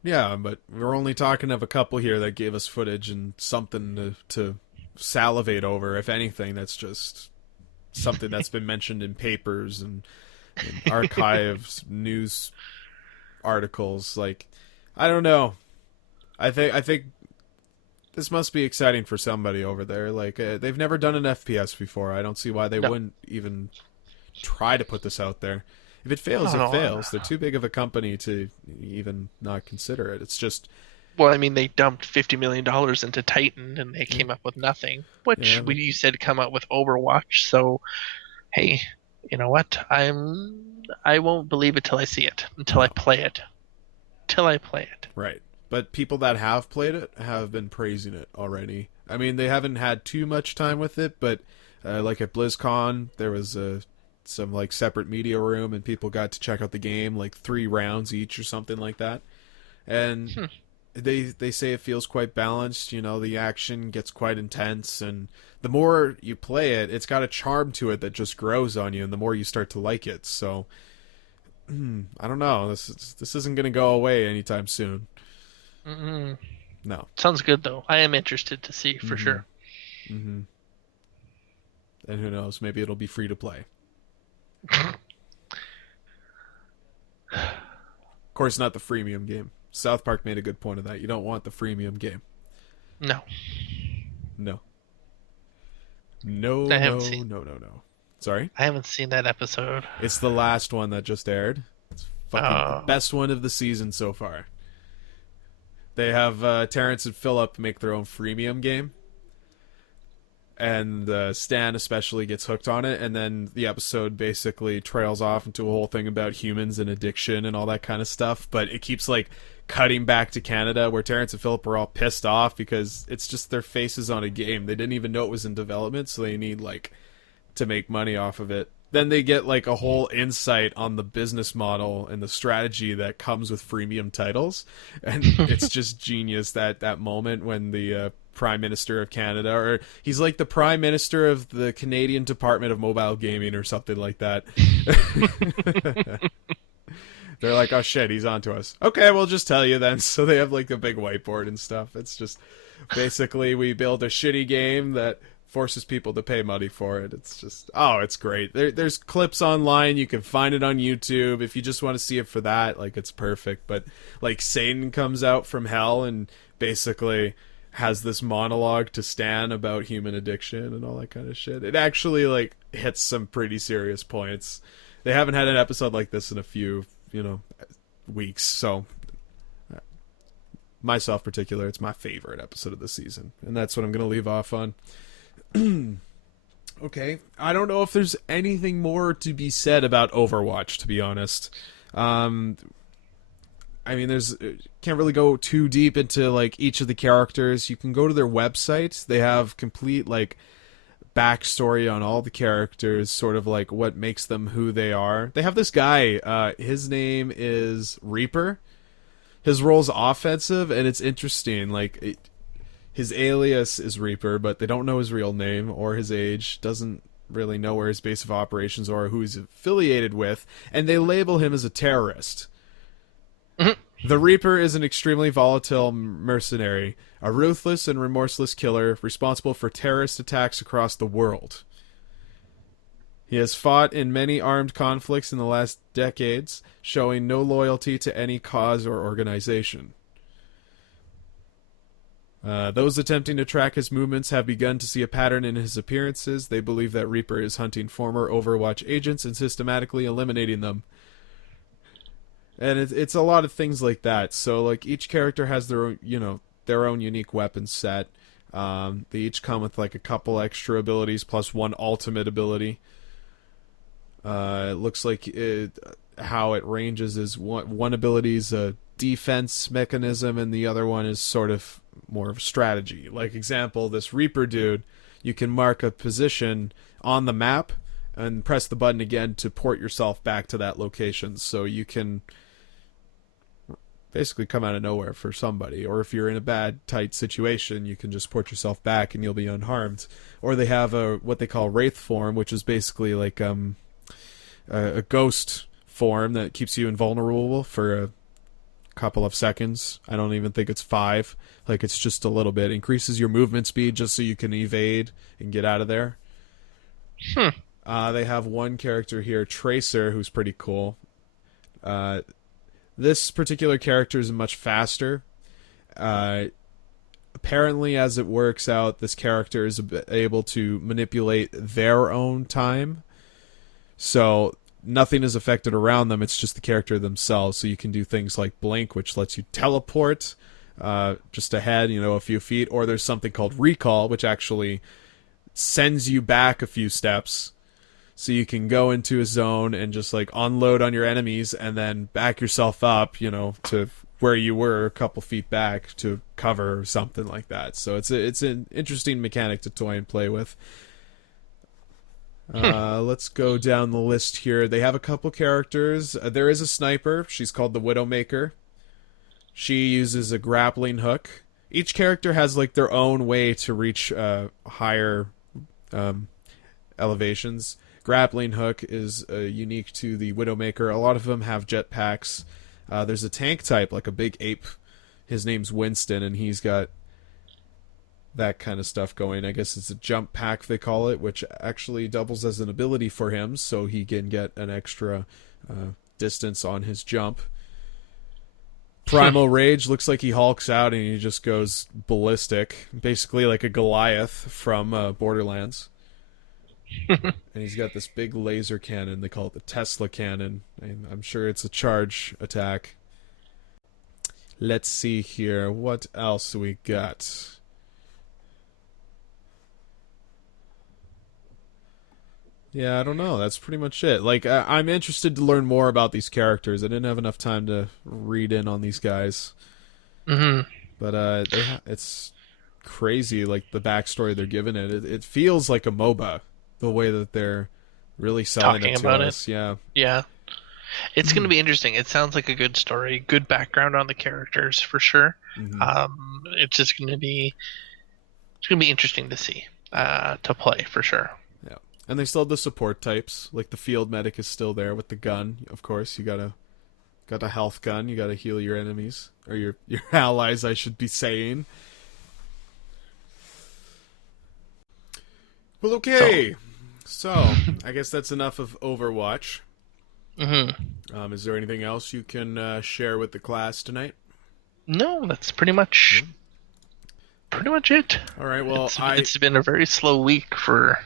Yeah, but we're only talking of a couple here that gave us footage and something to salivate over. If anything, that's just something that's been mentioned in papers and archives, news articles. Like, I don't know. I think this must be exciting for somebody over there. Like, they've never done an FPS before. I don't see why they wouldn't even try to put this out there. If it fails, it fails. They're too big of a company to even not consider it. It's just... Well, I mean, they dumped $50 million into Titan, and they came up with nothing. Which you said come out with Overwatch. So, hey, you know what? I won't believe it till I see it, until I play it. Right. But people that have played it have been praising it already. I mean, they haven't had too much time with it, but like at BlizzCon, there was some like separate media room, and people got to check out the game, like 3 rounds each or something like that. And they say it feels quite balanced. The action gets quite intense, and the more you play it, it's got a charm to it that just grows on you, and the more you start to like it. So I don't know. This isn't going to go away anytime soon. Mm-mm. No. Sounds good, though. I am interested to see for sure. Mm-hmm. And who knows? Maybe it'll be free to play. Of course, not the freemium game. South Park made a good point of that. You don't want the freemium game. No. No. Sorry? I haven't seen that episode. It's the last one that just aired. It's fucking the best one of the season so far. They have Terrence and Phillip make their own freemium game. And Stan especially gets hooked on it. And then the episode basically trails off into a whole thing about humans and addiction and all that kind of stuff. But it keeps, like, cutting back to Canada where Terrence and Philip are all pissed off because it's just their faces on a game. They didn't even know it was in development, so they need like to make money off of it. Then they get like a whole insight on the business model and the strategy that comes with freemium titles, and it's just genius that moment when the Prime Minister of Canada, or he's like the Prime Minister of the Canadian Department of Mobile Gaming or something like that. They're like, oh shit, he's onto us. Okay, we'll just tell you then. So they have like a big whiteboard and stuff. It's just basically we build a shitty game that forces people to pay money for it. It's just, oh, it's great. There's clips online. You can find it on YouTube if you just want to see it for that. Like, it's perfect. But like Satan comes out from hell and basically has this monologue to Stan about human addiction and all that kind of shit. It actually like hits some pretty serious points. They haven't had an episode like this in a few, weeks. So myself particular, it's my favorite episode of the season, and that's what I'm going to leave off on. Okay, I don't know if there's anything more to be said about Overwatch, to be honest. I mean, can't really go too deep into like each of the characters. You can go to their website. They have complete like backstory on all the characters, sort of like what makes them who they are. They have this guy, his name is Reaper. His role's offensive, and it's interesting. Like, his alias is Reaper, but they don't know his real name or his age. Doesn't really know where his base of operations are or who he's affiliated with, and they label him as a terrorist. The Reaper is an extremely volatile mercenary, a ruthless and remorseless killer responsible for terrorist attacks across the world. He has fought in many armed conflicts in the last decades, showing no loyalty to any cause or organization. Those attempting to track his movements have begun to see a pattern in his appearances. They believe that Reaper is hunting former Overwatch agents and systematically eliminating them. And it's a lot of things like that. So like each character has their own, their own unique weapon set. They each come with like a couple extra abilities plus one ultimate ability. It looks like how it ranges is one ability is a defense mechanism and the other one is sort of more of a strategy. Like example, this Reaper dude, you can mark a position on the map and press the button again to port yourself back to that location, so you can basically come out of nowhere for somebody. Or if you're in a bad, tight situation, you can just port yourself back and you'll be unharmed. Or they have what they call Wraith form, which is basically like a ghost form that keeps you invulnerable for a couple of seconds. I don't even think it's 5. Like, it's just a little bit. Increases your movement speed just so you can evade and get out of there. They have one character here, Tracer, who's pretty cool. This particular character is much faster. Apparently, as it works out, this character is able to manipulate their own time. So nothing is affected around them. It's just the character themselves. So you can do things like Blink, which lets you teleport just ahead, a few feet. Or there's something called Recall, which actually sends you back a few steps. So you can go into a zone and just like unload on your enemies and then back yourself up, to where you were a couple feet back to cover or something like that. So it's an interesting mechanic to toy and play with. Let's go down the list here. They have a couple characters. There is a sniper. She's called the Widowmaker. She uses a grappling hook. Each character has like their own way to reach higher elevations. Grappling hook is unique to the Widowmaker. A lot of them have jetpacks. There's a tank type, like a big ape. His name's Winston, and he's got that kind of stuff going. I guess it's a jump pack, they call it, which actually doubles as an ability for him, so he can get an extra distance on his jump. Primal Rage looks like he hulks out and he just goes ballistic. Basically like a Goliath from Borderlands. And he's got this big laser cannon. They call it the Tesla cannon. I'm sure it's a charge attack. Let's see here. What else we got? Yeah, I don't know. That's pretty much it. Like, I'm interested to learn more about these characters. I didn't have enough time to read in on these guys, Hmm. but it's crazy. Like the backstory they're giving it. It feels like a MOBA, the way that they're really selling Talking it to about us. it. Yeah. Yeah. It's going to be interesting. It sounds like a good story, good background on the characters for sure. Hmm. It's just going to be interesting to see, to play for sure. Yeah. And they still have the support types. Like the field medic is still there with the gun. Of course, you got a health gun. You gotta heal your enemies or your allies, I should be saying. Well, okay. So I guess that's enough of Overwatch. Hmm. Is there anything else you can share with the class tonight? No, that's pretty much it. All right. Well, It's been a very slow week for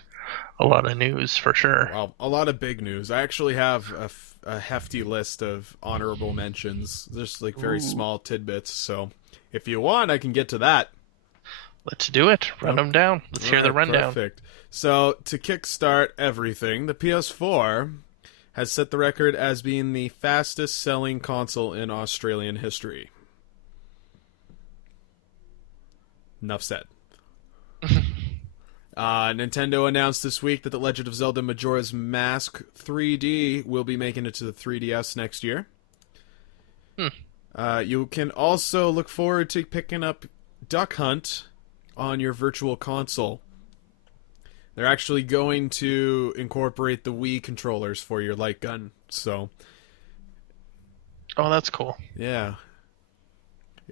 a lot of news for sure. well, a lot of big news. I actually have a hefty list of honorable mentions, just like very small tidbits. So if you want, I can get to that. Let's do it. Run them down. Let's hear the Alright, rundown. Perfect. So to kickstart everything, the PS4 has set the record as being the fastest selling console in Australian history. Enough said. Nintendo announced this week that The Legend of Zelda Majora's Mask 3D will be making it to the 3DS next year. You can also look forward to picking up Duck Hunt on your virtual console. They're actually going to incorporate the Wii controllers for your light gun. So, Oh, that's cool. yeah.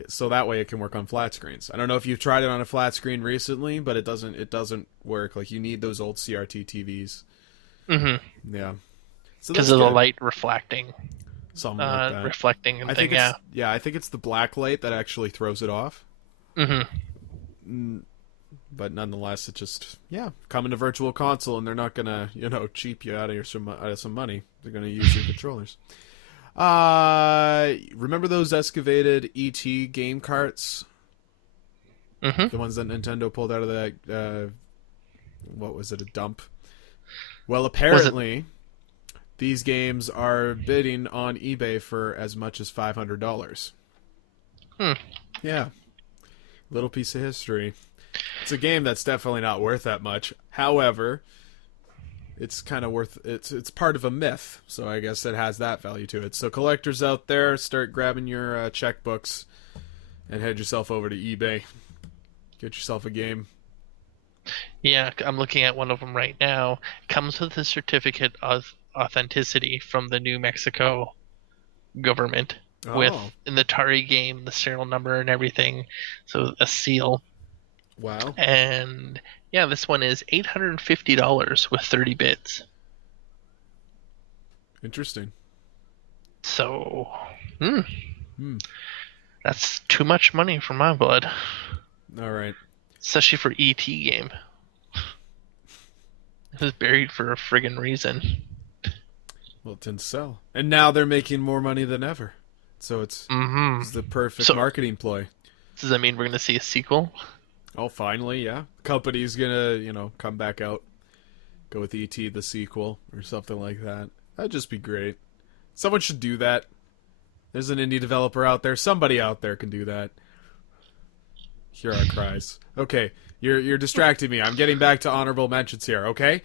So that way it can work on flat screens. I don't know if you've tried it on a flat screen recently, but it doesn't work. Like you need those old CRT TVs. Mm-hmm. Yeah. So Because that's of the good. light reflecting, Something like that. reflecting and I thing. think it's, Yeah. I think it's the black light that actually throws it off. Mm-hmm. But nonetheless, it just coming to Virtual Console, and they're not gonna cheap you out of some money. They're gonna use your controllers. Remember those excavated ET game carts? Mm-hmm. The ones that Nintendo pulled out of that. What was it? A dump. Well, apparently, these games are bidding on eBay for as much as $500. Yeah, little piece of history. It's a game that's definitely not worth that much. However, it's kind of worth it's part of a myth, so I guess it has that value to it. So collectors out there, start grabbing your checkbooks and head yourself over to eBay. Get yourself a game. Yeah, I'm looking at one of them right now. It comes with a certificate of authenticity from the New Mexico government with in the Atari game, the serial number and everything. So a seal. Wow. And yeah, this one is $850 with 30 bits. Interesting. So, that's too much money for my blood. All right. Especially for ET game. It was buried for a friggin' reason. Well, it didn't sell. And now they're making more money than ever. So it's the perfect marketing ploy. Does that mean we're going to see a sequel? Oh, finally, yeah. Company's gonna, come back out. Go with E.T. the sequel or something like that. That'd just be great. Someone should do that. There's an indie developer out there. Somebody out there can do that. Hear our cries. Okay, you're distracting me. I'm getting back to honorable mentions here, okay?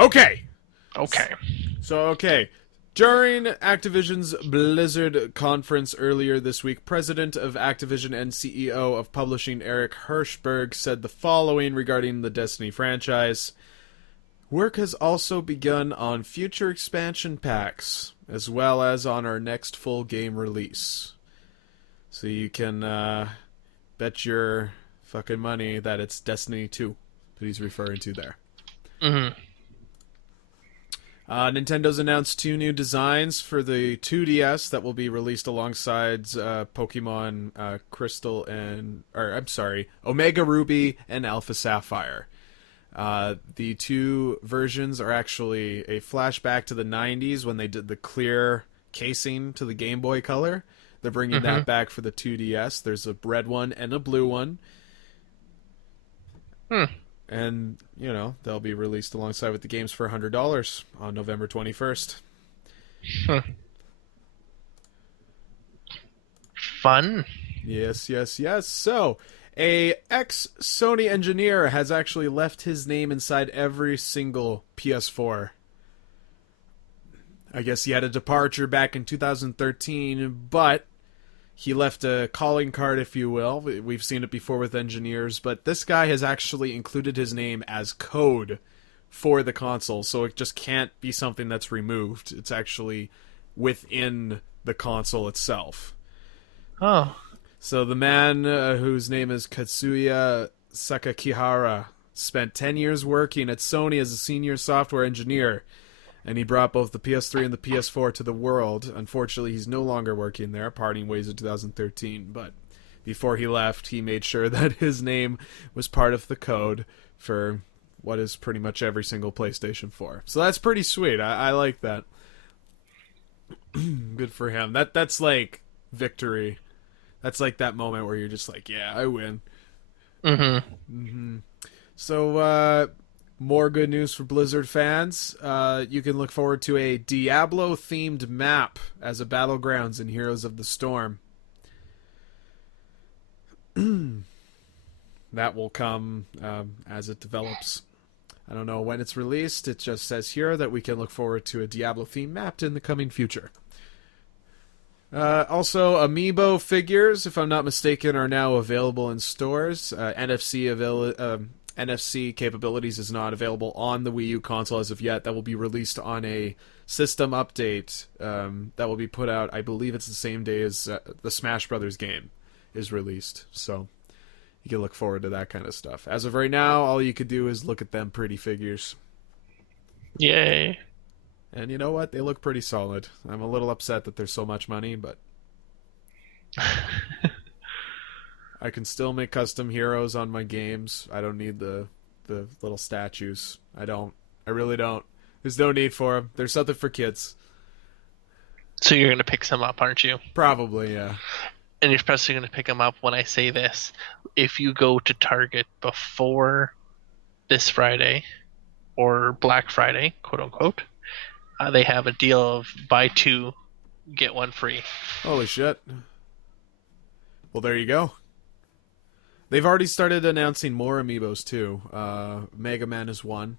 Okay. So, during Activision's Blizzard conference earlier this week, President of Activision and CEO of Publishing Eric Hirschberg said the following regarding the Destiny franchise. Work has also begun on future expansion packs, as well as on our next full game release. So you can bet your fucking money that it's Destiny 2 that he's referring to there. Mm-hmm. Nintendo's announced 2 new designs for the 2DS that will be released alongside Pokemon Crystal Omega Ruby and Alpha Sapphire. The 2 versions are actually a flashback to the 90s when they did the clear casing to the Game Boy Color. They're bringing that back for the 2DS. There's a red one and a blue one. And, they'll be released alongside with the games for $100 on November 21st. Fun. Yes, yes, yes. So, a ex-Sony engineer has actually left his name inside every single PS4. I guess he had a departure back in 2013, but he left a calling card, if you will. We've seen it before with engineers, but this guy has actually included his name as code for the console, so it just can't be something that's removed. It's actually within the console itself. Oh. So the man, whose name is Katsuya Sakakihara, spent 10 years working at Sony as a senior software engineer, and he brought both the PS3 and the PS4 to the world. Unfortunately, he's no longer working there, parting ways in 2013, but before he left, he made sure that his name was part of the code for what is pretty much every single PlayStation 4. So that's pretty sweet. I like that. Good for him. That's like victory. That's like that moment where you're just like, yeah, I win. So, more good news for Blizzard fans. You can look forward to a Diablo-themed map as a Battlegrounds in Heroes of the Storm. That will come as it develops. I don't know when it's released. It just says here that we can look forward to a Diablo-themed map in the coming future. Also, Amiibo figures, if I'm not mistaken, are now available in stores. NFC capabilities is not available on the Wii U console as of yet. That will be released on a system update that will be put out, I believe it's the same day as the Smash Brothers game is released. So you can look forward to that kind of stuff. As of right now, all you could do is look at them pretty figures. Yay. And you know what? They look pretty solid. I'm a little upset that there's so much money, but I can still make custom heroes on my games. I don't need the little statues. I don't. I really don't. There's no need for them. There's something for kids. So you're going to pick some up, aren't you? Probably, yeah. And you're especially going to pick them up when I say this. If you go to Target before this Friday, or Black Friday, quote unquote, they have a deal of buy two, get one free. Holy shit. Well, there you go. They've already started announcing more amiibos, too. Mega Man is one.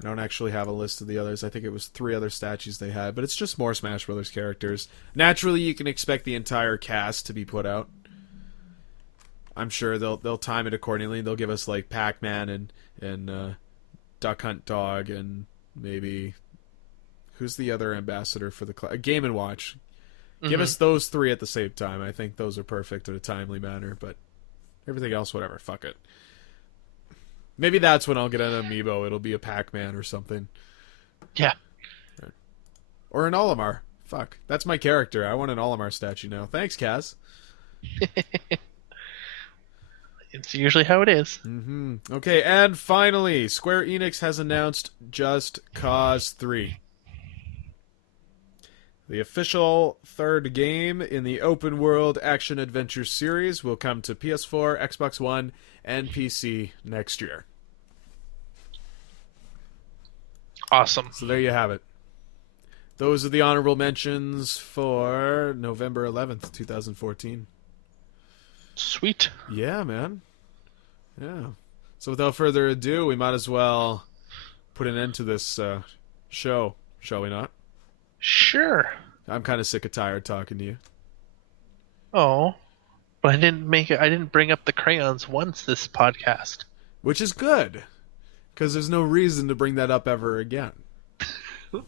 I don't actually have a list of the others. I think it was 3 other statues they had, but it's just more Smash Brothers characters. Naturally, you can expect the entire cast to be put out. I'm sure they'll time it accordingly. They'll give us, like, Pac-Man and Duck Hunt Dog and maybe... Who's the other ambassador for the Game & Watch? Give us those 3 at the same time. I think those are perfect in a timely manner, but everything else, whatever. Fuck it. Maybe that's when I'll get an amiibo. It'll be a Pac-Man or something. Yeah. Or an Olimar. Fuck. That's my character. I want an Olimar statue now. Thanks, Kaz. It's usually how it is. Okay, and finally, Square Enix has announced Just Cause 3. The official third game in the open world action adventure series will come to PS4, Xbox One, and PC next year. Awesome. So there you have it. Those are the honorable mentions for November 11th, 2014. Sweet. Yeah, man. Yeah. So without further ado, we might as well put an end to this show, shall we not? Sure. I'm kind of sick of tired talking to you. Oh, but I didn't bring up the crayons once this podcast. Which is good, because there's no reason to bring that up ever again.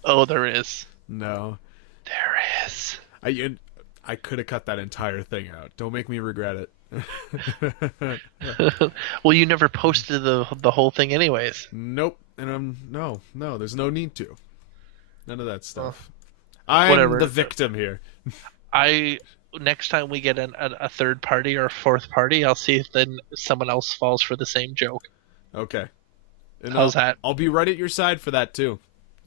Oh, there is. No. There is. I could have cut that entire thing out. Don't make me regret it. Well, you never posted the whole thing anyways. Nope. And no, there's no need to. None of that stuff. Whatever. I'm the victim here. Next time we get a third party or a fourth party, I'll see if then someone else falls for the same joke. Okay. And How's that? I'll be right at your side for that too.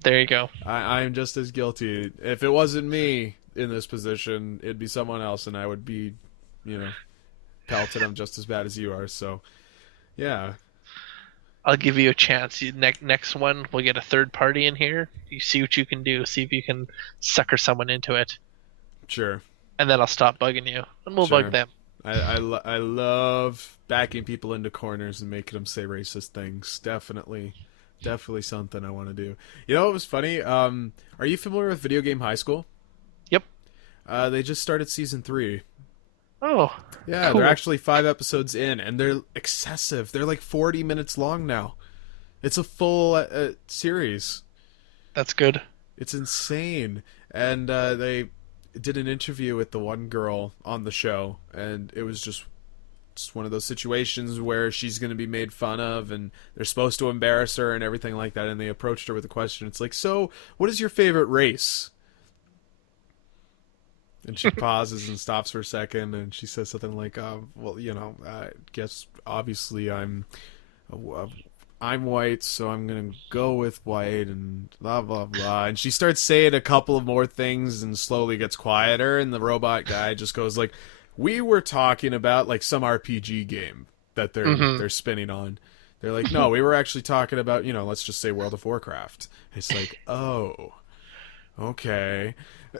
There you go. I am just as guilty. If it wasn't me in this position, it'd be someone else, and I would be, pelted them just as bad as you are. So, yeah. I'll give you a chance. Next one, we'll get a third party in here. You see what you can do. See if you can sucker someone into it, Sure. and then I'll stop bugging you, and we'll Sure. bug them. I love backing people into corners and making them say racist things. Definitely something I want to do. You know what was funny? Are you familiar with Video Game High School? Yep. They just started season 3. Oh. Yeah, Cool. they're actually 5 episodes in, and they're excessive. They're like 40 minutes long now. It's a full series. That's good. It's insane. And they did an interview with the one girl on the show, and it was just one of those situations where she's going to be made fun of, and they're supposed to embarrass her and everything like that, and they approached her with a question. It's like, so, what is your favorite race? And she pauses and stops for a second, and she says something like, well, you know, I guess obviously I'm white, so I'm going to go with white, and blah, blah, blah. And she starts saying a couple of more things and slowly gets quieter, and the robot guy just goes like, we were talking about like some RPG game that they're spinning on. They're like, no, we were actually talking about, you know, let's just say World of Warcraft. It's like, oh, okay.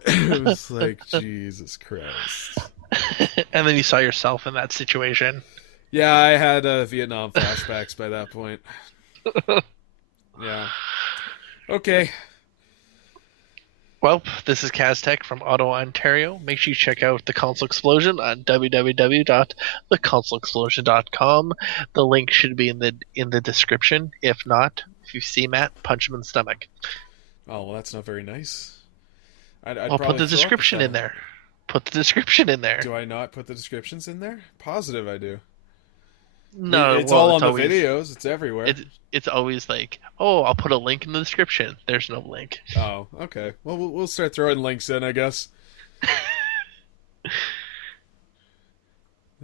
It was like, Jesus Christ. And then you saw yourself in that situation. Yeah, I had Vietnam flashbacks by that point. Yeah. Okay. Well, this is Kaztech from Ottawa, Ontario. Make sure you check out the Console Explosion on www.theconsoleexplosion.com. The link should be in the description. If not, if you see Matt, punch him in the stomach. Oh, well, that's not very nice. I'd Well, put probably the throw up description with in that. there. Put the description in there. Do I not put the descriptions in there? Positive I do. No, it's well, all on the always, videos. It's everywhere. It's always like, oh, I'll put a link in the description. There's no link. Oh, okay. Well, we'll start throwing links in, I guess.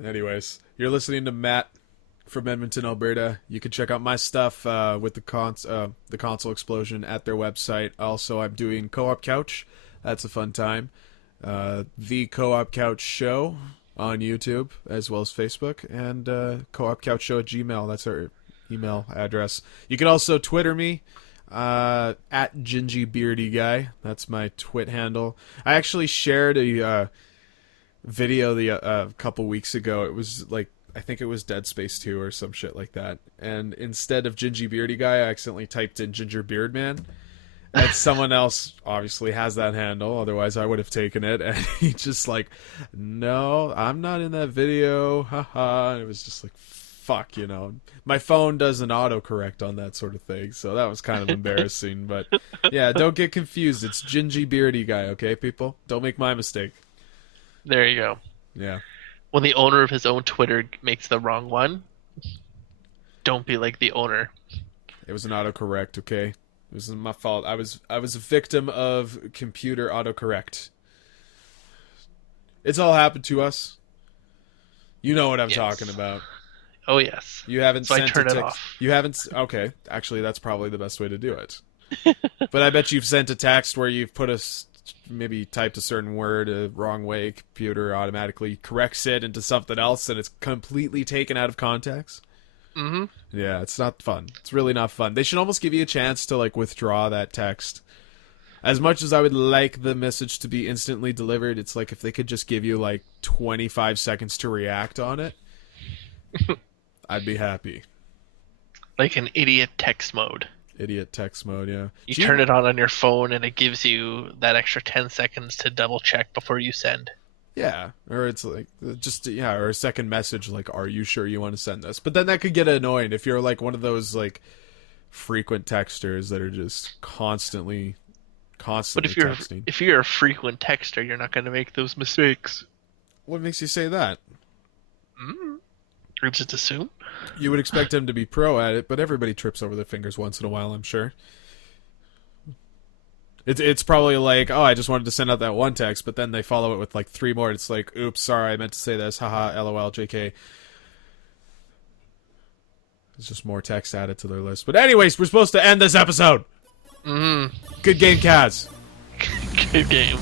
Anyways, you're listening to Matt from Edmonton, Alberta. You can check out my stuff with the Console Explosion at their website. Also, I'm doing Co-op Couch. That's a fun time. The Co-op Couch Show on YouTube as well as Facebook, and Co-op Couch Show at Gmail. That's our email address. You can also Twitter me at Gingy Beardy Guy. That's my twit handle. I actually shared a video a couple weeks ago. It was like, I think it was Dead Space 2 or some shit like that. And instead of Gingy Beardy Guy, I accidentally typed in Ginger Beard Man. And someone else obviously has that handle, otherwise I would have taken it. And he just like, no, I'm not in that video, haha. And it was just like, fuck, you know. My phone does an autocorrect on that sort of thing, so that was kind of embarrassing. But yeah, don't get confused. It's Gingy Beardy Guy, okay, people? Don't make my mistake. There you go. Yeah. When the owner of his own Twitter makes the wrong one, don't be like the owner. It was an autocorrect, okay? It wasn't my fault. I was a victim of computer autocorrect. It's all happened to us. You know what I'm talking about. Oh yes. You haven't So I sent turn a it text. off. You haven't. Okay, actually, that's probably the best way to do it. But I bet you've sent a text where you've put maybe typed a certain word a wrong way. Computer automatically corrects it into something else, and it's completely taken out of context. Mm-hmm. Yeah, it's not fun. It's really not fun. They should almost give you a chance to like withdraw that text. As much as I would like the message to be instantly delivered, it's like if they could just give you like 25 seconds to react on it, I'd be happy. Like an idiot text mode. Idiot text mode, yeah. You turn it on your phone and it gives you that extra 10 seconds to double check before you send. Yeah, or it's like or a second message like, "Are you sure you want to send this?" But then that could get annoying if you're like one of those like frequent texters that are just constantly But texting. if you're a frequent texter, you're not going to make those mistakes. What makes you say that? Or just assume. You would expect them to be pro at it, but everybody trips over their fingers once in a while, I'm sure. It's probably like, oh, I just wanted to send out that one text, but then they follow it with like 3 more. It's like, oops, sorry, I meant to say this. Haha, lol, jk. There's just more text added to their list. But anyways, we're supposed to end this episode. Mm-hmm. Good game, Kaz. Good game.